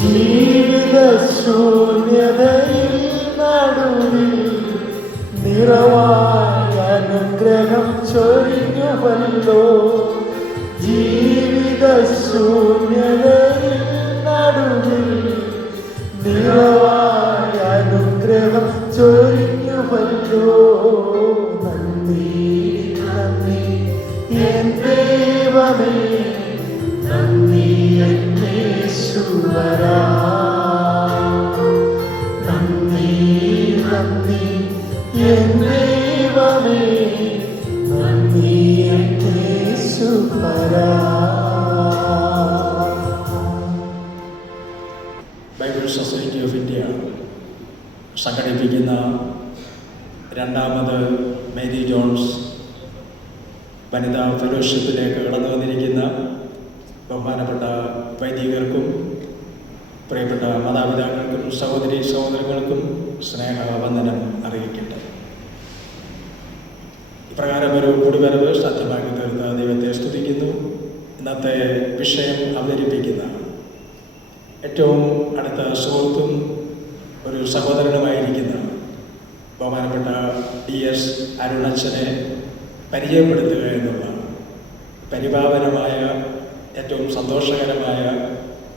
ജീവിത ശൂന്യതയിൽ നടുവിൽ നിറവായ അനുഗ്രഹം ചൊരിഞ്ഞുവല്ലോ. ജീവിത ശൂന്യതയിൽ നടുവിൽ നിറവായ അനുഗ്രഹം ചൊരിഞ്ഞുവല്ലോ. നന്ദി നന്ദി എൻ ദൈവമേ, നന്ദി എൻ യേശുവരാ. നന്ദി നന്ദി എൻ ദൈവമേ, നന്ദി എൻ യേശുവരാ. ബൈബിൾ സൊസൈറ്റി ഓഫ് ഇന്ത്യ സംഘടിപ്പിക്കുന്ന രണ്ടാമത് മേരി ജോൺസ് വനിതാ ഫെലോഷിപ്പിലേക്ക് കടന്നു വന്നിരിക്കുന്ന ബഹുമാനപ്പെട്ട വൈദികർക്കും പ്രിയപ്പെട്ട മാതാപിതാക്കൾക്കും സഹോദരി സഹോദരങ്ങൾക്കും സ്നേഹവന്ദനം അറിയിക്കട്ടെ. ഇപ്രകാരം ഒരു കൂടിവരവ് സാധ്യമാക്കി തീർത്ത ദൈവത്തെ സ്തുതിക്കുന്നു. ഇന്നത്തെ വിഷയം അവതരിപ്പിക്കുന്ന ഏറ്റവും അടുത്ത സുഹൃത്തും ഒരു സഹോദരനുമായിരിക്കുന്ന ബഹുമാനപ്പെട്ട DS അരുണച്ചനെ പരിചയപ്പെടുത്തുക എന്നുള്ള പരിപാവനമായ ഏറ്റവും സന്തോഷകരമായ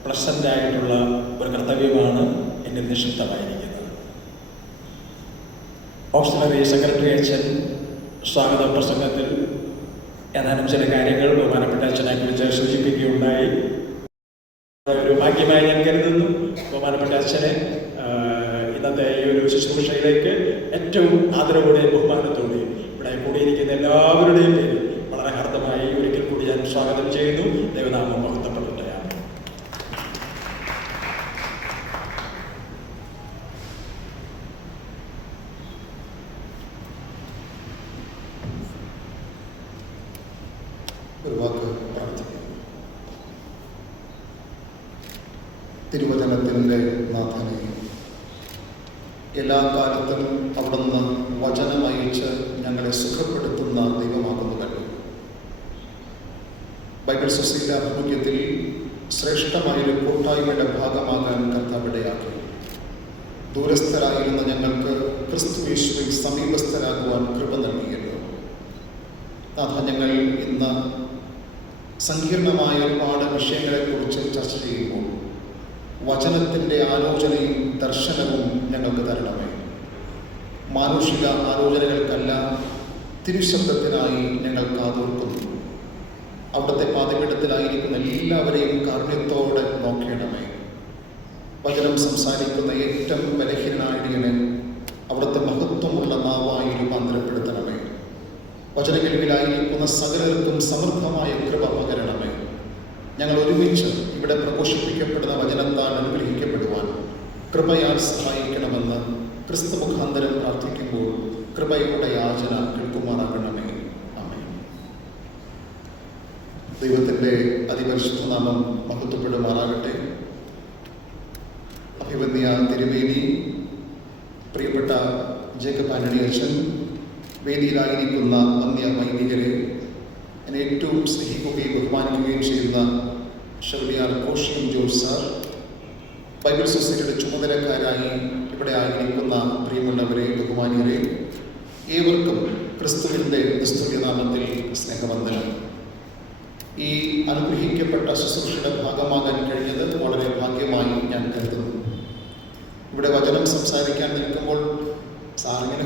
പ്ലസൻ്റായിട്ടുള്ള ഒരു കർത്തവ്യമാണ് എന്നിൽ നിക്ഷിപ്തമായിരിക്കുന്നത്. ഓക്സിലറി സെക്രട്ടറി അച്ഛൻ സ്വാഗത പ്രസംഗത്തിൽ ഏതാനും ചില കാര്യങ്ങൾ ബഹുമാനപ്പെട്ട അച്ഛനെ കുറിച്ച് സൂചിപ്പിക്കുകയുണ്ടായി. ഒരു ഭാഗ്യമായി ഞാൻ കരുതുന്നു. ബഹുമാനപ്പെട്ട അച്ഛനെ ഇന്നത്തെ ഈ ഒരു ശുശ്രൂഷയിലേക്ക് ഏറ്റവും ആദരവോടെയും ബഹുമാനത്തോടെയും ഇവിടെ കൂടിയിരിക്കുന്ന എല്ലാവരുടെയും പേരിൽ വളരെ ഹാർദമായി ഒരിക്കൽ കൂടി ഞാൻ സ്വാഗതം ചെയ്യുന്നു. ദൈവനാമം മഹത്വപ്പെടട്ടെ. ഒരു വാക്ക് പ്രാർത്ഥിക്കുന്നു. തിരുവചനത്തിൻ്റെ നാഥനെ, എല്ലാ കാലത്തും അവിടുന്ന് വചനമയച്ച് ഞങ്ങളെ സുഖപ്പെടുത്തുന്ന ദൈവമാകുന്നുവല്ലോ. ബൈബിൾ സൊസൈറ്റി ആഭിമുഖ്യത്തിൽ ശ്രേഷ്ഠമായൊരു കൂട്ടായ്മയുടെ ഭാഗമാകാൻ കർത്താവിടയാക്കി. ദൂരസ്ഥരായിരുന്ന ഞങ്ങൾക്ക് ക്രിസ്തു യേശുവിൽ സമീപസ്ഥരാകുവാൻ കൃപ നൽകിയല്ലോ. നാഥ, ഞങ്ങൾ ഇന്ന് സങ്കീർണമായ ഒരുപാട് വിഷയങ്ങളെക്കുറിച്ച് ചർച്ച ചെയ്യുമ്പോൾ വചനത്തിൻ്റെ ആലോചനയും ദർശനവും ഞങ്ങൾക്ക് തരണമേ. മാനുഷിക ആലോചനകൾക്കല്ല, തിരുശബ്ദത്തിനായി ഞങ്ങൾ കാതോർക്കുന്നു. അവിടുത്തെ പാദപീഠത്തിലായിരിക്കുന്ന എല്ലാവരെയും കാരുണ്യത്തോടെ നോക്കേണമേ. വചനം സംസാരിക്കുന്ന ഏറ്റവും ബലഹീനനായടിയനെ അവിടുത്തെ മഹത്വമുള്ള നാവായി രൂപാന്തരപ്പെടുത്തണമേ. വചനകേൾവിലായിരിക്കുന്ന സകലർക്കും സമൃദ്ധമായ കൃപ പകരണമേ. ഞങ്ങൾ ഒരുമിച്ച് ഇവിടെ പ്രഘോഷിപ്പിക്കപ്പെടുന്ന വചനത്താൽ അനുഗ്രഹിക്കപ്പെടുവാൻ കൃപയാൽ സഹായിക്കണമെന്ന് ക്രിസ്തു മുഖാന്തരം പ്രാർത്ഥിക്കുമ്പോൾ കൃപയുടെ യാചന കേൾക്കുമാറാകണമേ. ആമേൻ. ദൈവത്തിൻ്റെ അതിപരിശുദ്ധ നാമം മഹത്വപ്പെടുമാറാകട്ടെ. അഭിവന്യ തിരുവേദി, പ്രിയപ്പെട്ട ജേക്കബ് ആന്റണി അച്ഛൻ, വേദിയിലായിരിക്കുന്ന വന്യ വൈദികരെ, എന്നെ ഏറ്റവും സ്നേഹിക്കുകയും ബഹുമാനിക്കുകയും ചെയ്യുന്ന ഷെർലിയാർ കോഷിയം ജോർജ് സാർ, ബൈബിൾ സൊസൈറ്റിയുടെ ചുമതലക്കാരായി ഇവിടെ ആയിരിക്കുന്ന പ്രിയമുള്ളവരെ, ബഹുമാനിയരെ, ഏവർക്കും ക്രിസ്തുവിൻ്റെ നിസ്തുല്യനാമത്തിൽ സ്നേഹവന്ദനം. ഈ അനുഗ്രഹിക്കപ്പെട്ട ശുശ്രൂഷയുടെ ഭാഗമാകാൻ കഴിഞ്ഞത് വളരെ ഭാഗ്യമായി ഞാൻ കരുതുന്നു. ഇവിടെ വചനം സംസാരിക്കാൻ നിൽക്കുമ്പോൾ സാറിങ്ങനെ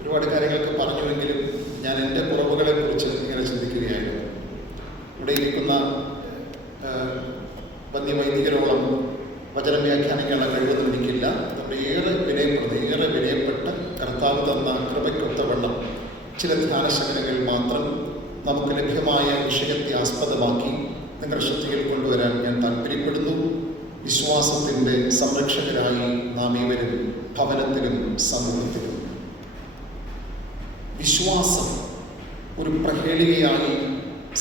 ഒരുപാട് കാര്യങ്ങളൊക്കെ പറഞ്ഞുവെങ്കിലും ഞാൻ എൻ്റെ കുറവുകളെക്കുറിച്ച് ഇങ്ങനെ ചിന്തിക്കുകയായിരുന്നു. ഇവിടെ ഇരിക്കുന്ന വന്യവൈദികരോളം വചന വ്യാഖ്യാനിക്കാനുള്ള കഴിവൊന്നും എനിക്കില്ല. നമ്മുടെ ഏറെ വിനയപ്പെട്ട് കർത്താവ് തന്ന കൃപയ്ക്കൊത്തവണ്ണം ചില ധ്യാനശകലങ്ങൾ മാത്രം നമുക്ക് ലഭ്യമായ വിഷയത്തെ ആസ്പദമാക്കി നിങ്ങളുടെ ശ്രദ്ധയിൽ കൊണ്ടുവരാൻ ഞാൻ താല്പര്യപ്പെടുന്നു. വിശ്വാസത്തിൻ്റെ സംരക്ഷകരായി നാം ഏവരും ഭവനത്തിലും സമൂഹത്തിലും. വിശ്വാസം ഒരു പ്രഹേളികയായി,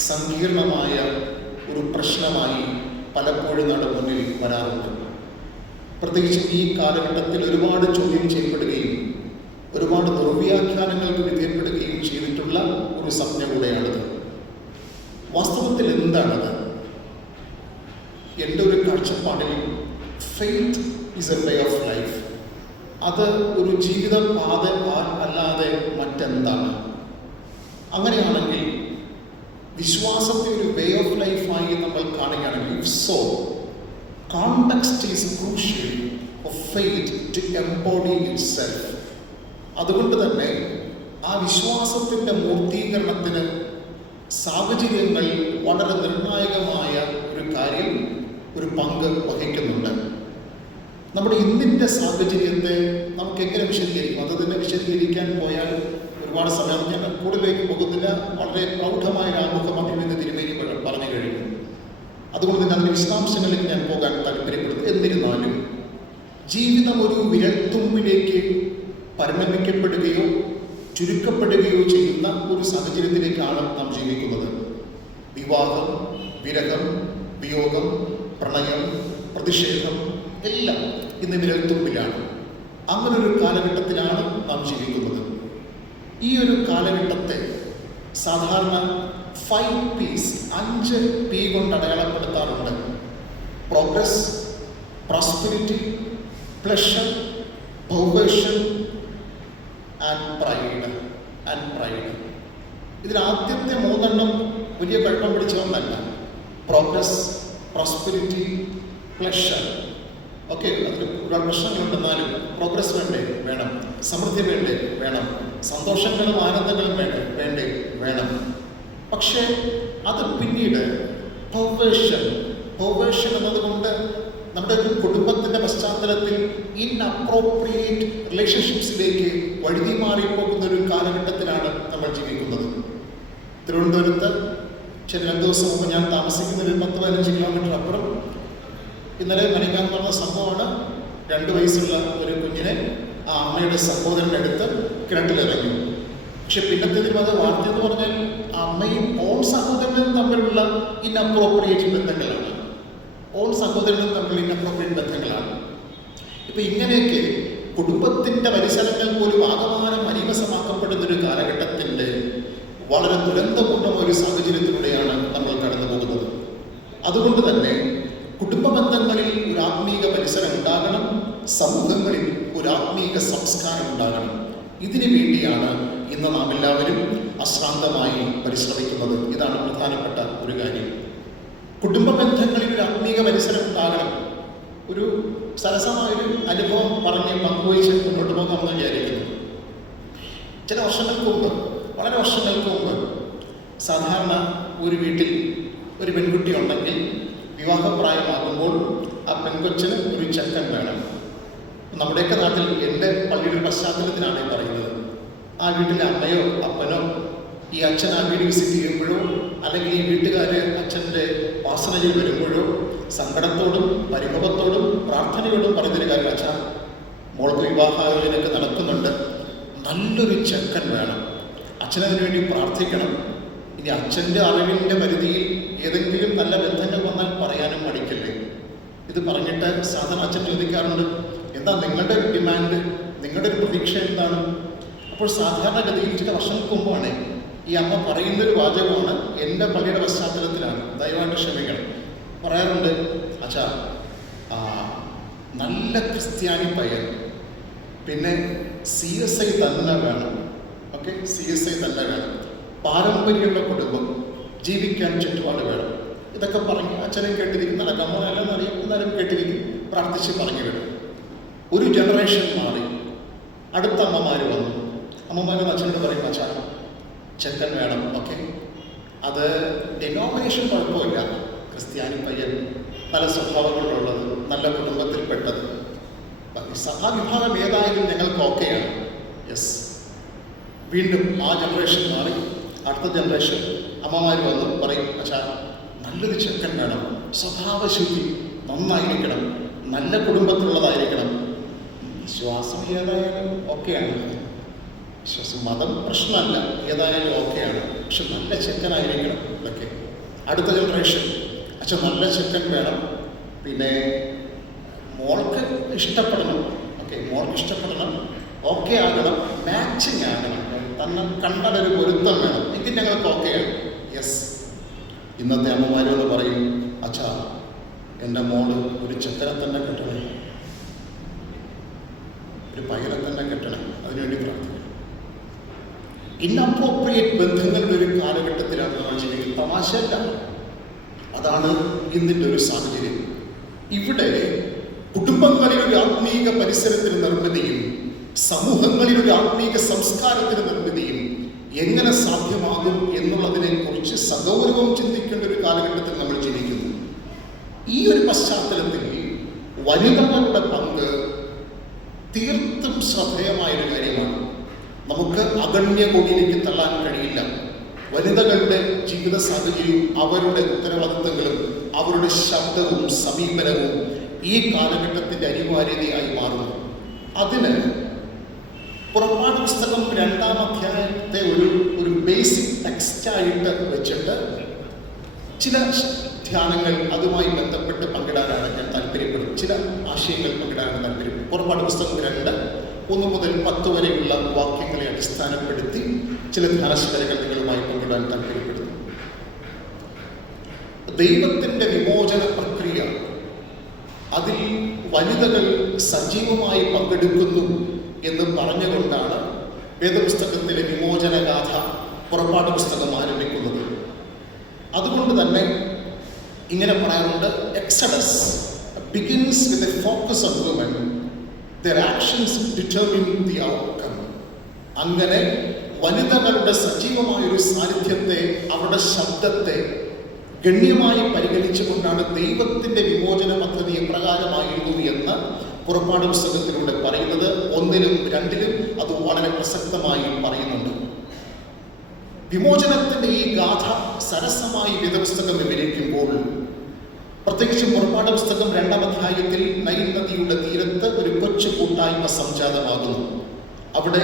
സങ്കീർണമായ ഒരു പ്രശ്നമായി പലപ്പോഴും നമ്മുടെ മുന്നിൽ വരാറുണ്ട്. പ്രത്യേകിച്ച് ഈ കാലഘട്ടത്തിൽ ഒരുപാട് ചോദ്യം ചെയ്യപ്പെടുകയും ഒരുപാട് ദുർവ്യാഖ്യാനങ്ങൾക്ക് വിധേയപ്പെടുകയും ചെയ്തിട്ടുള്ള ഒരു സംജ്ഞ കൂടെയാണിത്. വാസ്തവത്തിൽ എന്താണത്? എൻ്റെ ഒരു കാഴ്ചപ്പാടിൽ faith is a way of life. അത് ഒരു ജീവിത പാത അല്ലാതെ മറ്റെന്താണ്? അങ്ങനെയാണെങ്കിൽ വിശ്വാസത്തെ ഒരു വേ ഓഫ് ലൈഫായി നമ്മൾ കാണുകയാണെങ്കിൽ, so context is crucial for faith to embody itself. അതുകൊണ്ട് തന്നെ ആ വിശ്വാസത്തിൻ്റെ മൂർത്തീകരണത്തിന് സാഹചര്യങ്ങൾ വളരെ നിർണായകമായ ഒരു പങ്ക് വഹിക്കുന്നുണ്ട്. നമ്മുടെ ഇന്നിൻ്റെ സാഹചര്യത്തെ നമുക്ക് എങ്ങനെ വിശദീകരിക്കും? അത് തന്നെ വിശദീകരിക്കാൻ പോയാൽ ഒരുപാട് സമയം ഞാൻ കൂടുതലേക്ക് പോകുന്നില്ല. വളരെ പ്രൗഢമായ ആമുഖം അഭിമന്യ തിരുമേനി പറഞ്ഞു കഴിഞ്ഞു. അതുകൊണ്ട് തന്നെ അതിൻ്റെ വിശദാംശങ്ങളിലേക്ക് ഞാൻ പോകാൻ താല്പര്യപ്പെടുന്നു. എന്നിരുന്നാലും ജീവിതം ഒരു വിരൽത്തുമ്പിലേക്ക് പരിണമിക്കപ്പെടുകയോ ചുരുക്കപ്പെടുകയോ ചെയ്യുന്ന ഒരു സാഹചര്യത്തിലേക്കാണ് നാം ജീവിക്കുന്നത്. വിവാഹം, വിരഹം, വിയോഗം, പ്രണയം, പ്രതിഷേധം എല്ലാം ഇന്ന് വിരൽത്തുമ്പിലാണ്. അങ്ങനൊരു കാലഘട്ടത്തിലാണ് നാം ജീവിക്കുന്നത്. ഈ ഒരു കാലഘട്ടത്തെ സാധാരണ 5 P കൊണ്ട് അടയാളപ്പെടുത്താറുണ്ട്. Progress, prosperity, pleasure, perversion and pride. ഇതിൽ ആദ്യത്തെ 3 വലിയ കുഴപ്പം പിടിച്ച ഒന്നല്ല. Progress, prosperity, pleasure. ഓക്കെ, അതിൽ ഒരുപാട് പ്രശ്നങ്ങളുണ്ടെന്നാലും പ്രോഗ്രസ് വേണം. സമൃദ്ധി വേണം. സന്തോഷങ്ങളും ആനന്ദങ്ങളും വേണം. പക്ഷേ അത് പിന്നീട് പർവേഷൻ എന്നതുകൊണ്ട് നമ്മുടെ ഒരു കുടുംബത്തിൻ്റെ പശ്ചാത്തലത്തിൽ ഇൻഅപ്രോപ്രിയേറ്റ് റിലേഷൻഷിപ്സിലേക്ക് വഴുതി മാറിപ്പോകുന്ന ഒരു കാലഘട്ടത്തിലാണ് നമ്മൾ ജീവിക്കുന്നത്. തിരുവനന്തപുരത്ത് 2 ദിവസം മുമ്പ് ഞാൻ താമസിക്കുന്ന ഒരു 10-15 കിലോമീറ്റർ അപ്പുറം ഇന്നലെ മണിക്കാൻ പറഞ്ഞ സംഭവമാണ്. 2 വയസ്സുള്ള ഒരു കുഞ്ഞിനെ ആ അമ്മയുടെ സഹോദരനെടുത്ത് കിണറ്റിലിറങ്ങി. പക്ഷെ പിന്നത്തേതിലും അത് വാർത്ത എന്ന് പറഞ്ഞാൽ അമ്മയും ഓൺ സഹോദരനും തമ്മിലുള്ള ഇൻഅപ്രോപ്രിയേറ്റ് ബന്ധങ്ങളാണ്. ഇപ്പൊ ഇങ്ങനെയൊക്കെ കുടുംബത്തിന്റെ പരിസരങ്ങൾ പോലും ആകമാനം അനിവസമാക്കപ്പെടുന്ന ഒരു കാലഘട്ടത്തിന്റെ വളരെ ദുരന്തപൂർണ്ണമായ ഒരു സാഹചര്യത്തിലൂടെയാണ് നമ്മൾ കടന്നു പോകുന്നത്. അതുകൊണ്ട് തന്നെ കുടുംബ ബന്ധങ്ങളിൽ ഒരു ആത്മീക പരിസരം ഉണ്ടാകണം, സമൂഹങ്ങളിൽ ഒരു ആത്മീക സംസ്കാരം ഉണ്ടാകണം. ഇതിനു വേണ്ടിയാണ് ഇന്ന് നാം എല്ലാവരും അശ്രാന്തമായി പരിശ്രമിക്കുന്നത്. ഇതാണ് പ്രധാനപ്പെട്ട ഒരു കാര്യം. കുടുംബ ബന്ധങ്ങളിൽ ഒരു ആത്മീക പരിസരം ഉണ്ടാകണം. ഒരു സരസമായൊരു അനുഭവം പറഞ്ഞ് പങ്കുവച്ച് മുന്നോട്ട് പോകാമെന്ന് വിചാരിക്കുന്നു. ചില വർഷങ്ങൾക്ക് മുമ്പ്, വളരെ വർഷങ്ങൾക്ക് മുമ്പ്, സാധാരണ ഒരു വീട്ടിൽ ഒരു പെൺകുട്ടി ഉണ്ടെങ്കിൽ വിവാഹപ്രായമാകുമ്പോൾ ആ പെൺകൊച്ചിന് ഒരു ചെക്കൻ വേണം. നമ്മുടെയൊക്കെ നാട്ടിൽ, എൻ്റെ പള്ളിയുടെ പശ്ചാത്തലത്തിലാണ് ഈ പറയുന്നത്, ആ വീട്ടിലെ അമ്മയോ അപ്പനോ ഈ അച്ഛൻ ആ വീട് വിസിറ്റ് ചെയ്യുമ്പോഴോ അല്ലെങ്കിൽ ഈ വീട്ടുകാർ അച്ഛൻ്റെ വാസനയിൽ വരുമ്പോഴോ സങ്കടത്തോടും പരിഭവത്തോടും പ്രാർത്ഥനയോടും പറയുന്നൊരു കാര്യം, അച്ഛാ മോൾക്ക് വിവാഹാലോചനയൊക്കെ നടക്കുന്നുണ്ട്, നല്ലൊരു ചെക്കൻ വേണം, അച്ഛനതിനു വേണ്ടി പ്രാർത്ഥിക്കണം. ഇനി അച്ഛൻ്റെ അറിവിൻ്റെ പരിധിയിൽ ഏതെങ്കിലും നല്ല ബന്ധങ്ങൾ വന്നാൽ പറയാനും മടിക്കല്ലേ. ഇത് പറഞ്ഞിട്ട് സാധാരണ അച്ഛൻ ചോദിക്കാറുണ്ട്, എന്താ നിങ്ങളുടെ ഒരു ഡിമാൻഡ്, നിങ്ങളുടെ ഒരു പ്രതീക്ഷ എന്താണ്? അപ്പോൾ സാധാരണഗതിയിൽ ചില വർഷങ്ങൾക്ക് മുമ്പാണ് ഈ അമ്മ പറയുന്നൊരു വാചകമാണ്, എൻ്റെ പള്ളിയുടെ പശ്ചാത്തലത്തിലാണ്, ദയവായിട്ട് ക്ഷമിക്കണം. പറയാറുണ്ട്, അച്ഛാ നല്ല ക്രിസ്ത്യാനി പയ്യൻ, പിന്നെ CSI തന്നെ വേണം. ഓക്കെ, CSI തന്നെ വേണം, പാരമ്പര്യമുള്ള കുടുംബം, ജീവിക്കാൻ ചുറ്റുപാട് വേണം. ഇതൊക്കെ പറഞ്ഞ് അച്ഛനും കേട്ടിരിക്കും, നല്ല കമ്മലല്ലെന്ന് അറിയാം, എന്നാലും കേട്ടിരിക്കും, പ്രാർത്ഥിച്ച് പറഞ്ഞു വിടും. ഒരു ജനറേഷൻ മാറി, അടുത്ത അമ്മമാർ വന്നു. അമ്മമാരും അച്ഛനോട് പറയും, അച്ഛാ ചെക്കൻ വേണം. ഓക്കെ, അത് ഡിനോമിനേഷൻ കുഴപ്പമില്ല, ക്രിസ്ത്യാനി പയ്യൻ, നല്ല സ്വഭാവങ്ങളുള്ളത്, നല്ല കുടുംബത്തിൽപ്പെട്ടത്, സഭാവിഭാഗം ഏതായാലും ഞങ്ങൾക്ക് ഓക്കെയാണ്. യെസ്, വീണ്ടും ആ ജനറേഷൻ മാറി, അടുത്ത ജനറേഷൻ അമ്മമാർ വന്നു പറയും, അച്ഛാ നല്ലൊരു ചെക്കൻ വേണം, സ്വഭാവശുദ്ധി നന്നായിരിക്കണം, നല്ല കുടുംബത്തിലുള്ളതായിരിക്കണം, വിശ്വാസം ഏതായാലും ഓക്കെയാണ്, വിശ്വാസം മതം പ്രശ്നമല്ല, ഏതായാലും ഓക്കെയാണ്, പക്ഷെ നല്ല ചെക്കനായിരിക്കണം. ഇതൊക്കെ അടുത്ത ജനറേഷൻ, അച്ഛൻ നല്ല ചെക്കൻ വേണം, പിന്നെ മോൾക്ക് ഇഷ്ടപ്പെടണം. ഓക്കെ, മോൾക്ക് ഇഷ്ടപ്പെടണം, ഓക്കെ ആകണം, മാച്ചിങ് ആകണം, തന്നെ കണ്ടാലൊരു പൊരുത്തം വേണം, എങ്കിൽ ഞങ്ങൾക്ക് ഓക്കെയാണ്. യെസ്, ഇന്നത്തെ അമ്മമാരെന്ന് പറയും, അച്ഛാ എൻ്റെ മോള് ഒരു ചെക്കനെ തന്നെ കെട്ടണേ, ഒരു പയ്യനെ തന്നെ കെട്ടണേ, അതിനുവേണ്ടി പ്രാർത്ഥിക്കണം. ഇൻഅപ്രോപ്രിയേറ്റ് ബന്ധങ്ങളുടെ ഒരു കാലഘട്ടത്തിലാണ് നമ്മൾ ജീവിക്കുന്നത്. തമാശയല്ല, അതാണ് ഇന്നിൻ്റെ ഒരു സാഹചര്യം. ഇവിടെ കുടുംബങ്ങളിൽ ഒരു ആത്മീക പരിസരത്തിന് നിർമ്മിതിയും സമൂഹങ്ങളിൽ ഒരു ആത്മീക സംസ്കാരത്തിന് നിർമ്മിതിയും എങ്ങനെ സാധ്യമാകും എന്നുള്ളതിനെ കുറിച്ച് സഗൗരവം ചിന്തിക്കേണ്ട ഒരു കാലഘട്ടത്തിൽ നമ്മൾ ജീവിക്കുന്നു. ഈ ഒരു പശ്ചാത്തലത്തിൽ വനിതകളുടെ പങ്ക് തീർത്തും ശ്രദ്ധേയമായൊരു കാര്യമാണ്. നമുക്ക് അഗണ്യകോടിയിലേക്ക് തള്ളാൻ കഴിയില്ല. വനിതകളുടെ ജീവിത സാഹചര്യവും അവരുടെ ഉത്തരവാദിത്തങ്ങളും അവരുടെ ശബ്ദവും സമീപനവും ഈ കാലഘട്ടത്തിൻ്റെ അനിവാര്യതയായി മാറുന്നു. അതിന് പുറപ്പാട് പുസ്തകം 2-ാം അധ്യായത്തെ ഒരു ബേസിക് ടെക്സ്റ്റായിട്ട് വെച്ചിട്ട് ചില ധ്യാനങ്ങൾ അതുമായി ബന്ധപ്പെട്ട് പങ്കിടാനാണ് ഞാൻ താല്പര്യപ്പെടും. ചില ആശയങ്ങൾ പങ്കിടാനാണ് താല്പര്യപ്പെടും. പുറപ്പാട് പുസ്തകം 2:1 മുതൽ 10 വരെയുള്ള വാക്യങ്ങളെ അടിസ്ഥാനപ്പെടുത്തി ചില ധ്യാനസ്മരകൾ നിങ്ങളുമായി പങ്കിടാൻ താല്പര്യപ്പെടുന്നു. ദൈവത്തിൻ്റെ വിമോചന പ്രക്രിയ, അതിൽ വനിതകൾ സജീവമായി പങ്കെടുക്കുന്നു എന്ന് പറഞ്ഞുകൊണ്ടാണ് വേദപുസ്തകത്തിലെ വിമോചനഗാഥ പുറപ്പാട് പുസ്തകം ആരംഭിക്കുന്നത്. അതുകൊണ്ട് തന്നെ ഇങ്ങനെ പറയാറുണ്ട്, exodus begins with a focus on woman, their actions determine the outcome. അങ്ങനെ വനിതകളുടെ സജീവമായൊരു സാന്നിധ്യത്തെ, അവരുടെ ശബ്ദത്തെ ഗണ്യമായി പരിഗണിച്ചുകൊണ്ടാണ് ദൈവത്തിൻ്റെ വിമോചന പദ്ധതി എപ്രകാരമായിരുന്നു എന്ന് പുറപ്പാട് പുസ്തകത്തിലൂടെ പറയുന്നത്. 1-ലും 2-ലും അത് വളരെ പ്രസക്തമായി പറയുന്നുണ്ട്. വിമോചനത്തിൻ്റെ ഈ ഗാഥ സരസമായി വേദപുസ്തകം വിവരിക്കുമ്പോൾ, പ്രത്യേകിച്ചും പുറപ്പാട് പുസ്തകം 2-ാം അധ്യായത്തിൽ നൈൽ നദിയുടെ തീരത്ത് ഒരു കൊച്ചു കൂട്ടായ്മ സംജാതമാകുന്നു. അവിടെ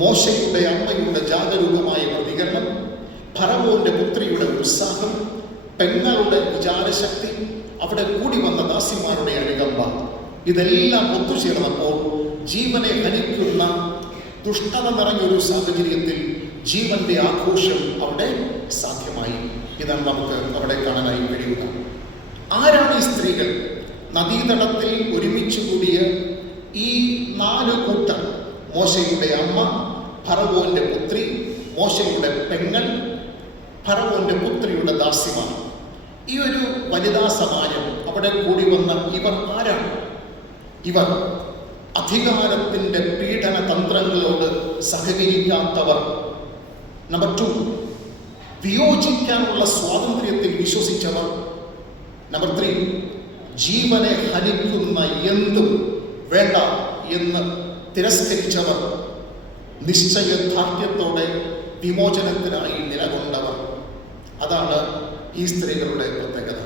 മോശയുടെ അമ്മയുടെ ജാഗരൂകമായ പ്രതികരണം, ഫറവോന്റെ പുത്രിയുടെ ഉത്സാഹം, പെങ്ങളുടെ വിചാരശക്തി, അവിടെ കൂടി വന്ന ദാസിമാരുടെ അനുകമ്പ, ഇതെല്ലാം ഒത്തുചേർന്നപ്പോൾ ജീവനെ ഹനിക്കുന്ന ദുഷ്ടത നിറഞ്ഞൊരു സാഹചര്യത്തിൽ ജീവന്റെ ആഘോഷം അവിടെ സാധ്യമായി. ഇതാണ് നമുക്ക് അവിടെ കാണാനായി കഴിയുക. ആരാണ് ഈ സ്ത്രീകൾ? നദീതടത്തിൽ ഒരുമിച്ച് കൂടിയ ഈ 4 കൂട്ടർ: മോശയുടെ അമ്മ, ഫറവോന്റെ പുത്രി, മോശയുടെ പെങ്ങൾ, ഫറവോന്റെ പുത്രിയുടെ ദാസിമാർ. ഈ ഒരു വനിതാ സമാജം അവിടെ കൂടി വന്ന ഇവർ ആരാണ്? ഇവർ അധികാരത്തിൻ്റെ പീഡന തന്ത്രങ്ങളോട് സഹകരിക്കാത്തവർ. നമ്പർ 2, വിയോജിക്കാനുള്ള സ്വാതന്ത്ര്യത്തിൽ വിശ്വസിച്ചവർ. നമ്പർ 3, ജീവനെ ഹനിക്കുന്ന എന്തും വേണ്ട എന്ന് തിരസ്കരിച്ചവർ. നിശ്ചയദാർഢ്യത്തോടെ വിമോചനത്തിനായി നിലകൊണ്ടവർ. അതാണ് ഈ സ്ത്രീകളുടെ പ്രത്യേകത.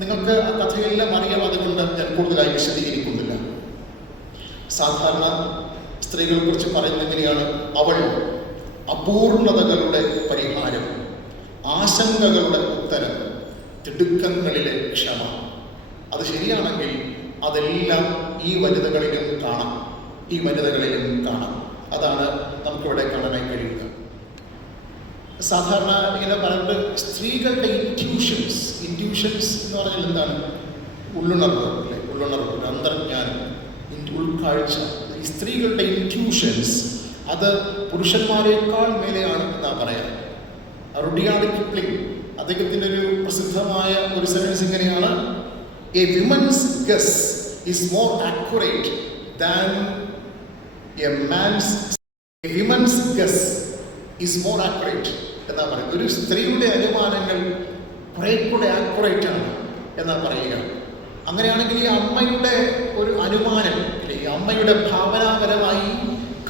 നിങ്ങൾക്ക് ആ കഥയെല്ലാം അറിയാം, അതുകൊണ്ട് ഞാൻ കൂടുതലായി വിശദീകരിക്കുന്നില്ല. സാധാരണ സ്ത്രീകളെ കുറിച്ച് പറയുന്നത് എങ്ങനെയാണ്? അവൾ അപൂർണതകളുടെ പരിഹാരം, ആശങ്കകളുടെ ഉത്തരം, തിടുക്കങ്ങളിലെ ക്ഷമ. അത് ശരിയാണെങ്കിൽ അതെല്ലാം ഈ വനിതകളിലും കാണാം, ഈ വനിതകളിലും കാണാം. അതാണ് നമുക്കിവിടെ കാണാനായി കഴിയുക. സാധാരണ ഇങ്ങനെ പറയുന്നത് സ്ത്രീകളുടെ ഇൻറ്റ്യൂഷൻസ് എന്ന് പറഞ്ഞാൽ എന്താണ്? ഉള്ളുണർവ്, അല്ലേ? ഉള്ളുണർവ്, അന്തർജ്ഞാനം, ഉൾക്കാഴ്ച. ഈ സ്ത്രീകളുടെ ഇൻറ്റ്യൂഷൻസ് അത് പുരുഷന്മാരെക്കാൾ മേലെയാണ് എന്നാ പറയാം. റുഡിയാർഡ് കിപ്ലിംഗ് അദ്ദേഹത്തിൻ്റെ ഒരു പ്രസിദ്ധമായ ഒരു സെൻറ്റൻസ് ഇങ്ങനെയാണ്: A women's guess is more accurate than A man's. A women's guess is more accurate എന്നാ പറയുന്നത്. ഒരു സ്ത്രീയുടെ അനുമാനങ്ങൾ കുറെ കൂടെ ആക്യുറേറ്റ് ആണ് എന്നാ പറയുക. അങ്ങനെയാണെങ്കിൽ ഈ അമ്മയുടെ ഒരു അനുമാനം, ഈ അമ്മയുടെ ഭാവനാപരമായി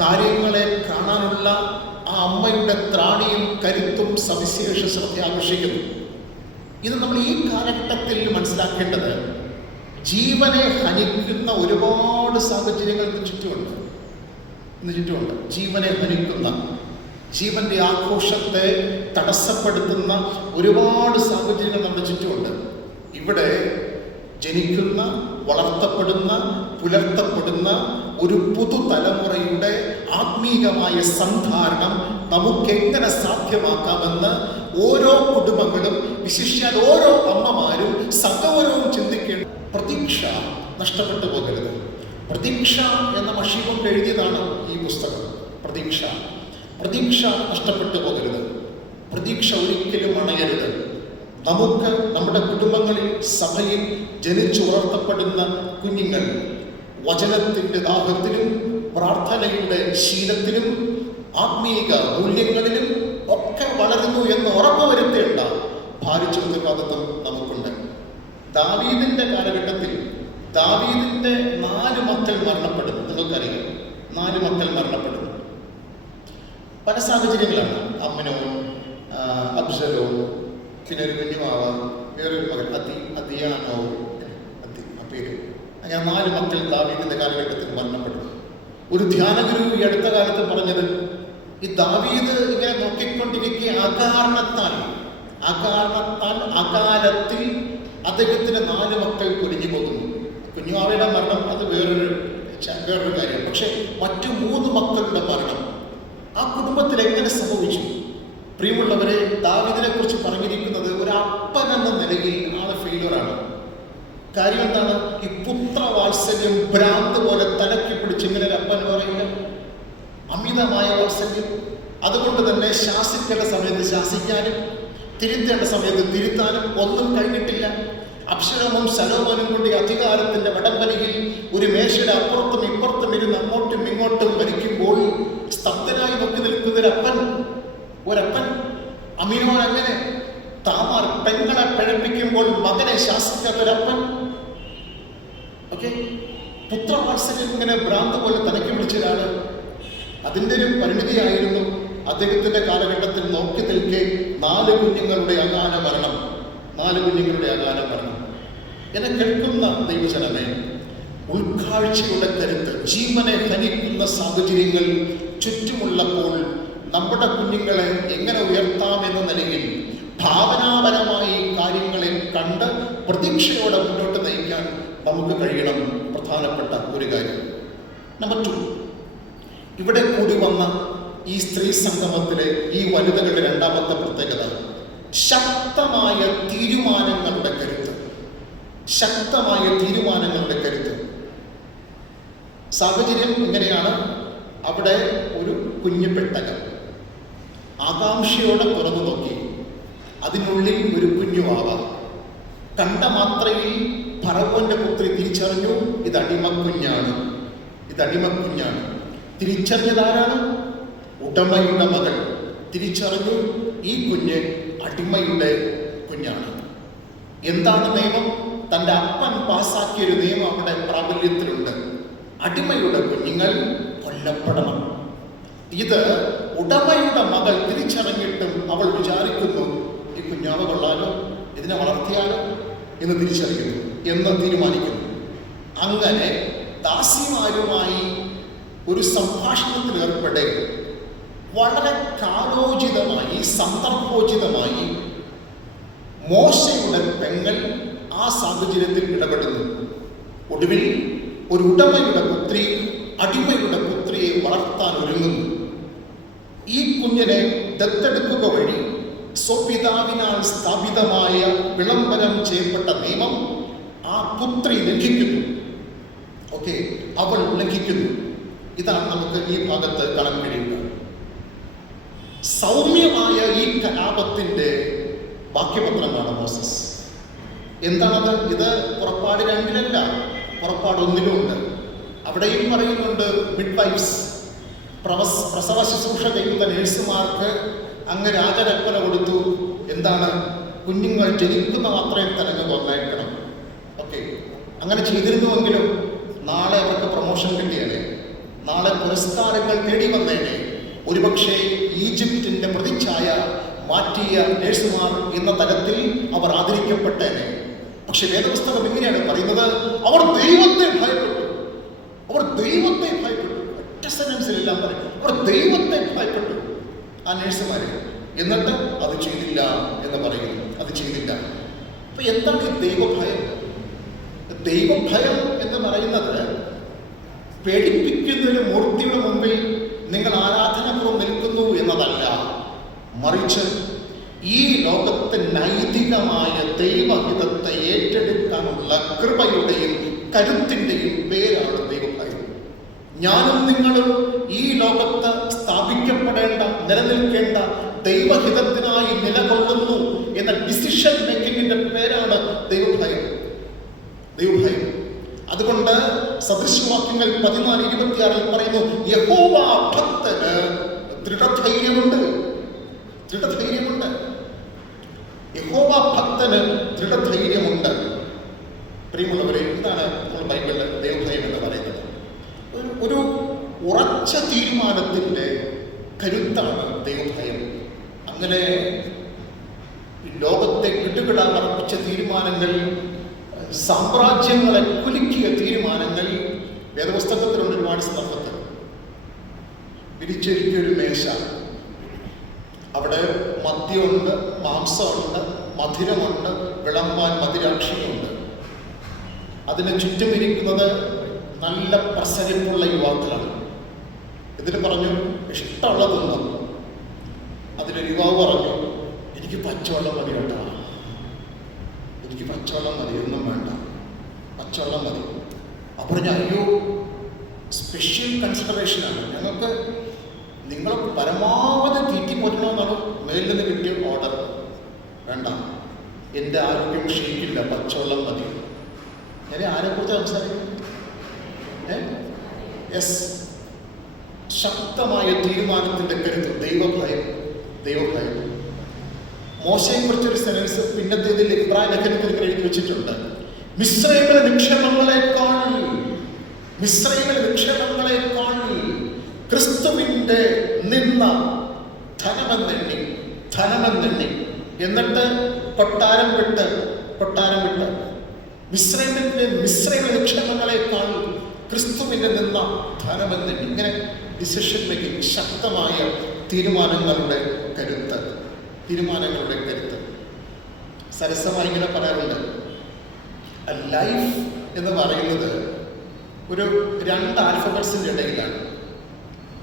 കാര്യങ്ങളെ കാണാനുള്ള ആ അമ്മയുടെ ത്രാണിയും കരുത്തും സവിശേഷ ശ്രദ്ധ ആകർഷിക്കുന്നു. ഇത് നമ്മൾ ഈ കാലഘട്ടത്തിൽ മനസ്സിലാക്കേണ്ടത്, ജീവനെ ഹനിക്കുന്ന ഒരുപാട് സാഹചര്യങ്ങൾ ഇന്ന് ചുറ്റുമുണ്ട്. ജീവനെ ഹനിക്കുന്ന, ജീവന്റെ ആഘോഷത്തെ തടസ്സപ്പെടുത്തുന്ന ഒരുപാട് സാഹചര്യങ്ങൾ നമ്മുടെ ചുറ്റുമുണ്ട്. ഇവിടെ ജനിക്കുന്ന, വളർത്തപ്പെടുന്ന, പുലർത്തപ്പെടുന്ന ഒരു പുതുതലമുറയുടെ ആത്മീകമായ സന്ധാരണം നമുക്കെങ്ങനെ സാധ്യമാക്കാമെന്ന് ഓരോ കുടുംബങ്ങളും, വിശിഷ്യാൽ ഓരോ അമ്മമാരും സഗൗരവം ചിന്തിക്കേണ്ട. പ്രതീക്ഷ നഷ്ടപ്പെട്ടു പോകരുത്. പ്രതീക്ഷ എന്ന മഷി കൊണ്ട് എഴുതിയതാണ് ഈ പുസ്തകം. പ്രതീക്ഷ നഷ്ടപ്പെട്ടു പോകരുത്. പ്രതീക്ഷ ഒരിക്കലും അണയരുത്. നമുക്ക് നമ്മുടെ കുടുംബങ്ങളിൽ, സഭയിൽ ജനിച്ചു വളർത്തപ്പെടുന്ന കുഞ്ഞുങ്ങൾ വചനത്തിൻ്റെ ദാഹത്തിലും പ്രാർത്ഥനയുടെ ശീലത്തിലും ആത്മീക മൂല്യങ്ങളിലും ഒക്കെ വളരുന്നു എന്ന് ഉറപ്പുവരുത്തേണ്ട ഭാരിച്ച ഉത്തരവാദിത്വം നമുക്കുണ്ട്. ദാവീദിന്റെ കാലഘട്ടത്തിൽ ദാവീദിന്റെ 4 മക്കൾ മരണപ്പെടുന്നു. നിങ്ങൾക്കറിയാം, 4 മക്കൾ മരണപ്പെടുന്നു. പല സാഹചര്യങ്ങളാണ്. അമ്നോൻ, അബ്സലോം, പിന്നെ ഒരു കുഞ്ഞുമാവ, വേറൊരു മകൻ അതിയാനോ, പേര്. അങ്ങനെ 4 മക്കൾ ദാവീദിന്റെ കാലഘട്ടത്തിൽ മരണപ്പെടുന്നു. ഒരു ധ്യാനഗുരു ഈ അടുത്ത കാലത്ത് പറഞ്ഞത്, ഈ ദാവീദ് ഇങ്ങനെ നോക്കിക്കൊണ്ടിരിക്കുക അകാലത്തിൽ അദ്ദേഹത്തിന് 4 മക്കൾ കുരിഞ്ഞു പോകുന്നു. കുഞ്ഞുമാവയുടെ മരണം അത് വേറൊരു കാര്യം. പക്ഷെ മറ്റു 3 മക്കളുടെ മരണം ആ കുടുംബത്തിൽ എങ്ങനെ സംഭവിച്ചു? പ്രിയമുള്ളവരെ, ദാവീദിനെ കുറിച്ച് പറഞ്ഞിരിക്കുന്നത് ഒരു അപ്പൻ എന്ന നിലയിൽ ആള് ഫെയിലറാണ്. കാര്യം എന്താണ്? ഈ പുത്രവാത്സല്യം ഭ്രാന്ത് പോലെ തലക്കി പിടിച്ച് ഇങ്ങനെ ഒരു അപ്പൻ പറയില്ല, അമിതമായ വാത്സല്യം. അതുകൊണ്ട് തന്നെ ശാസിക്കേണ്ട സമയത്ത് ശാസിക്കാനും തിരുത്തേണ്ട സമയത്ത് തിരുത്താനും ഒന്നും കഴിഞ്ഞിട്ടില്ല. അബ്ശലോമും ശലോമോനും കൊണ്ട് ഈ അധികാരത്തിന്റെ വടംവലിയിൽ ഒരു മേശയുടെ അപ്പുറത്തും ഇപ്പുറത്തും ഇരുന്ന് അങ്ങോട്ടും ഇങ്ങോട്ടും വലിക്കുമ്പോൾ സ്തബ്ധനായി നോക്കി നിൽക്കുന്ന ഒരപ്പൻ. അമീനോൻ അങ്ങനെ താമാർ പെങ്ങളെ പിഴപ്പിക്കുമ്പോൾ മകനെ ശാസിക്കാത്തൊരപ്പൻ. ഓക്കെ, പുത്രവാത്സല്യം ഇങ്ങനെ ഭ്രാന്ത് പോലെ തലക്കി പിടിച്ചതാണ്. അതിൻ്റെ ഒരു പരിണിതിയായിരുന്നു അദ്ദേഹത്തിന്റെ കാലഘട്ടത്തിൽ നോക്കി നിൽക്കെ 4 കുഞ്ഞുങ്ങളുടെ അകാല മരണം. എന്നെ കേൾക്കുന്ന ദൈവജനമേ, ഉൾക്കാഴ്ചയുടെ കരുത്ത്, ജീവനെ ഹനിക്കുന്ന സാഹചര്യങ്ങൾ ചുറ്റുമുള്ളപ്പോൾ നമ്മുടെ കുഞ്ഞുങ്ങളെ എങ്ങനെ ഉയർത്താമെന്ന നിലയിൽ ഭാവനാപരമായി കാര്യങ്ങളെ കണ്ട് പ്രതീക്ഷയോടെ മുന്നോട്ട് നയിക്കാൻ നമുക്ക് കഴിയണം. പ്രധാനപ്പെട്ട ഒരു കാര്യം. നമ്പർ 2, ഇവിടെ കൂടി വന്ന ഈ സ്ത്രീ സംഗമത്തിലെ ഈ വനിതകളുടെ 2ാമത്തെ പ്രത്യേകത ശക്തമായ തീരുമാനങ്ങളുടെ കരുത്ത്. സാഹചര്യം ഇങ്ങനെയാണ്. അവിടെ ഒരു കുഞ്ഞു പെട്ടകം ആകാംക്ഷയോടെ തുറന്നു നോക്കി. അതിനുള്ളിൽ ഒരു കുഞ്ഞു ആവ. കണ്ട മാത്രയിൽ ഫറവോന്റെ പുത്രി തിരിച്ചറിഞ്ഞു, ഇത് അടിമക്കുഞ്ഞാണ്. തിരിച്ചറിഞ്ഞതാരാണ്? ഉടമയുടെ മകൾ തിരിച്ചറിഞ്ഞു, ഈ കുഞ്ഞ് അടിമയുടെ കുഞ്ഞാണ്. എന്താണ് നിയമം? തൻ്റെ അപ്പൻ പാസാക്കിയൊരു നിയമം അവിടെ പ്രാബല്യത്തിലുണ്ട്. അടിമയുടെ കുഞ്ഞുങ്ങൾ കൊല്ലപ്പെടണം. ഇത് ഉടമയുടെ മകൾ തിരിച്ചറിഞ്ഞിട്ടും അവൾ വിചാരിക്കുന്നു, ഈ കുഞ്ഞാവ കൊള്ളാലോ, ഇതിനെ വളർത്തിയാലോ എന്ന് തിരിച്ചറിയുന്നു, എന്ന് തീരുമാനിക്കുന്നു. അങ്ങനെ ദാസിമാരുമായി ഒരു സംഭാഷണത്തിൽ ഏർപ്പെടെ വളരെ കാലോചിതമായി, സന്ദർഭോചിതമായി മോശയുടെ പെങ്ങൾ ആ സാഹചര്യത്തിൽ ഇടപെടുന്നു. ഒടുവിൽ ഒരു ഉടമയുടെ പുത്രി അടിമയുടെ പുത്രിയെ വളർത്താൻ ഒരുങ്ങുന്നു. ഈ കുഞ്ഞിനെ ദത്തെടുക്കുക വഴി സ്വപിതാവിനാൽ സ്ഥാപിതമായ വിളംബരം ചെയ്യപ്പെട്ട നിയമം ആ പുത്രി ലംഘിക്കുന്നു. ഓക്കെ, അവൾ ലംഘിക്കുന്നു. ഇതാണ് നമുക്ക് ഈ ഭാഗത്ത് കാണാൻ കഴിയുക. സൗമ്യമായ ഈ കലാപത്തിന്റെ വാക്യപത്രമാണ് മോസസ്. എന്താണത്? ഇത് പുറപ്പാട് 2-ലല്ല, പുറപ്പാട് 1-ലും. അവിടെയും പറയുന്നുണ്ട്, മിഡ്വൈഫ്സ്, പ്രസവ ശുശ്രൂഷ ചെയ്യുന്ന നേഴ്സുമാർക്ക് അങ്ങ് രാജകൽപ്പന കൊടുത്തു. എന്താണ്? കുഞ്ഞുങ്ങൾ ജനിക്കുന്ന മാത്രമേ തലങ്ങ് കൊന്നേക്കണം. ഓക്കെ, അങ്ങനെ ചെയ്തിരുന്നുവെങ്കിലും നാളെ അവർക്ക് പ്രൊമോഷൻ കിട്ടിയേനെ, നാളെ പുരസ്കാരങ്ങൾ തേടി വന്നേനെ. ഒരുപക്ഷെ ഈജിപ്തിന്റെ പ്രതിച്ഛായ മാറ്റിയ നേഴ്സുമാർ എന്ന തലത്തിൽ അവർ ആദരിക്കപ്പെട്ടേനെ. പക്ഷെ വേദപുസ്തകം ഇങ്ങനെയാണ് പറയുന്നത്, അവർ ദൈവത്തെ ഭയപ്പെട്ടു. ഒറ്റ സെന്റൻസിലെല്ലാം പറയും, അവർ ദൈവത്തെ ഭയപ്പെട്ടു ആ നേഴ്സുമാരെ. എന്നിട്ട് അത് ചെയ്തില്ല എന്ന് പറയുന്നു, അത് ചെയ്തില്ല. അപ്പൊ എന്താണ് ഈ ദൈവഭയം? ദൈവഭയം പേടിപ്പിക്കുന്നൊരു മൂർത്തിയുടെ മുമ്പിൽ നിങ്ങൾ ആരാധനപൂർവ്വം നിൽക്കുന്നു എന്നതല്ല, മറിച്ച് ഈ ലോകത്തെ നൈതികമായ ദൈവഹിതത്തെ ഏറ്റെടുക്കാനുള്ള കൃപയുടെയും കരുത്തിൻ്റെയും പേരാണ് ദൈവഭയം. ഞാനും നിങ്ങളും ഈ ലോകത്ത് സ്ഥാപിക്കപ്പെടേണ്ട, നിലനിൽക്കേണ്ട ദൈവഹിതത്തിനായി നിലകൊള്ളുന്നു എന്ന ഡിസിഷൻ മേക്കിങ്ങിന്റെ പേരാണ് ദൈവഭയം. ദൈവഭയം. അതുകൊണ്ട് സദൃശവാക്യങ്ങൾ 14:26 പറയുന്നു, യഹോവ ഭക്തന് ദൃഢധൈര്യമുണ്ട്. ദൃഢധൈര്യമുണ്ട്. യഹോവ ഭക്തന് ദൃഢധൈര്യമുണ്ട്. പ്രിയമുള്ളവരെ, ഇതാണ് നമ്മൾ ബൈബിളിൽ ദൈവഭയം എന്ന് പറയുന്നത്. ഒരു ഉറച്ച തീരുമാനത്തിൻ്റെ കരുത്താണ് ദൈവഭയം. അങ്ങനെ ലോകത്തെ കിടുകിടാൻ അർപ്പിച്ച തീരുമാനങ്ങൾ, സാമ്രാജ്യങ്ങളെ കുലുക്കിയ തീരുമാനങ്ങൾ വേദപുസ്തകത്തിലുണ്ട്. ഒരുപാട് സന്ദർഭത്തിൽ വിരിച്ചൊരുക്കിയൊരു മേശ, അവിടെ മദ്യമുണ്ട്, മാംസമുണ്ട്, മധുരമുണ്ട്, വിളമ്പാൻ മധുരാക്ഷിയുണ്ട്. അതിന് ചുറ്റുമിരിക്കുന്നത് നല്ല പ്രസരിപ്പുള്ള യുവാക്കളാണ്. ഇതിന് പറഞ്ഞു ഇഷ്ടമുള്ളതൊന്നും. അതിലൊരു യുവാവ് പറഞ്ഞു, എനിക്ക് പച്ചവെള്ളം മതി കേട്ടോ, എനിക്ക് പച്ചവെള്ളം മതി, ഒന്നും വേണ്ട, പച്ചവെള്ളം മതി. അപ്പോൾ ഞാൻ, അയ്യോ, സ്പെഷ്യൽ കൺസിഡറേഷനാണ്, ഞങ്ങൾക്ക് നിങ്ങൾ പരമാവധി തീറ്റി പോറ്റണമെന്നാണ് മേലിൽ നിന്ന് കിട്ടിയ ഓർഡർ. വേണ്ട, എൻ്റെ ആരോഗ്യം ക്ഷയിക്കില്ല, പച്ചവെള്ളം മതി. ഞാൻ ആരെക്കുറിച്ച് സംസാരിക്കും? യെസ്, ശക്തമായ തീരുമാനത്തിൻ്റെ കരുത്ത്, ദൈവഭയം. ദൈവഭയം. മോശയെ കുറിച്ചൊരു സെനൻസ് പിന്നത്തേതിൽ ഇബ്രാഹിം ലേഖനത്തിൽ എഴുതി വെച്ചിട്ടുണ്ട്. മിസ്രൈമിലെ നിക്ഷേപങ്ങളെക്കാൾ ക്രിസ്തുവിൻ്റെ നിന്ന ധനമെന്നെണ്ണി എന്നിട്ട് കൊട്ടാരം വിട്ട് മിസ്രൈമിലെ നിക്ഷേപങ്ങളെക്കാൾ ക്രിസ്തുവിൻ്റെ നിന്ന ധനമെന്നെണ്ണി. ഇങ്ങനെ ഡിസിഷൻ മേക്കിംഗ്, ശക്തമായ തീരുമാനങ്ങളുടെ കരുത്ത്. സരസമായി ഇങ്ങനെ പറയാറുണ്ട്, ലൈഫ് എന്ന് പറയുന്നത് ഒരു 2 ആൽഫബറ്റ്സിൻ്റെ ഇടയിലാണ്.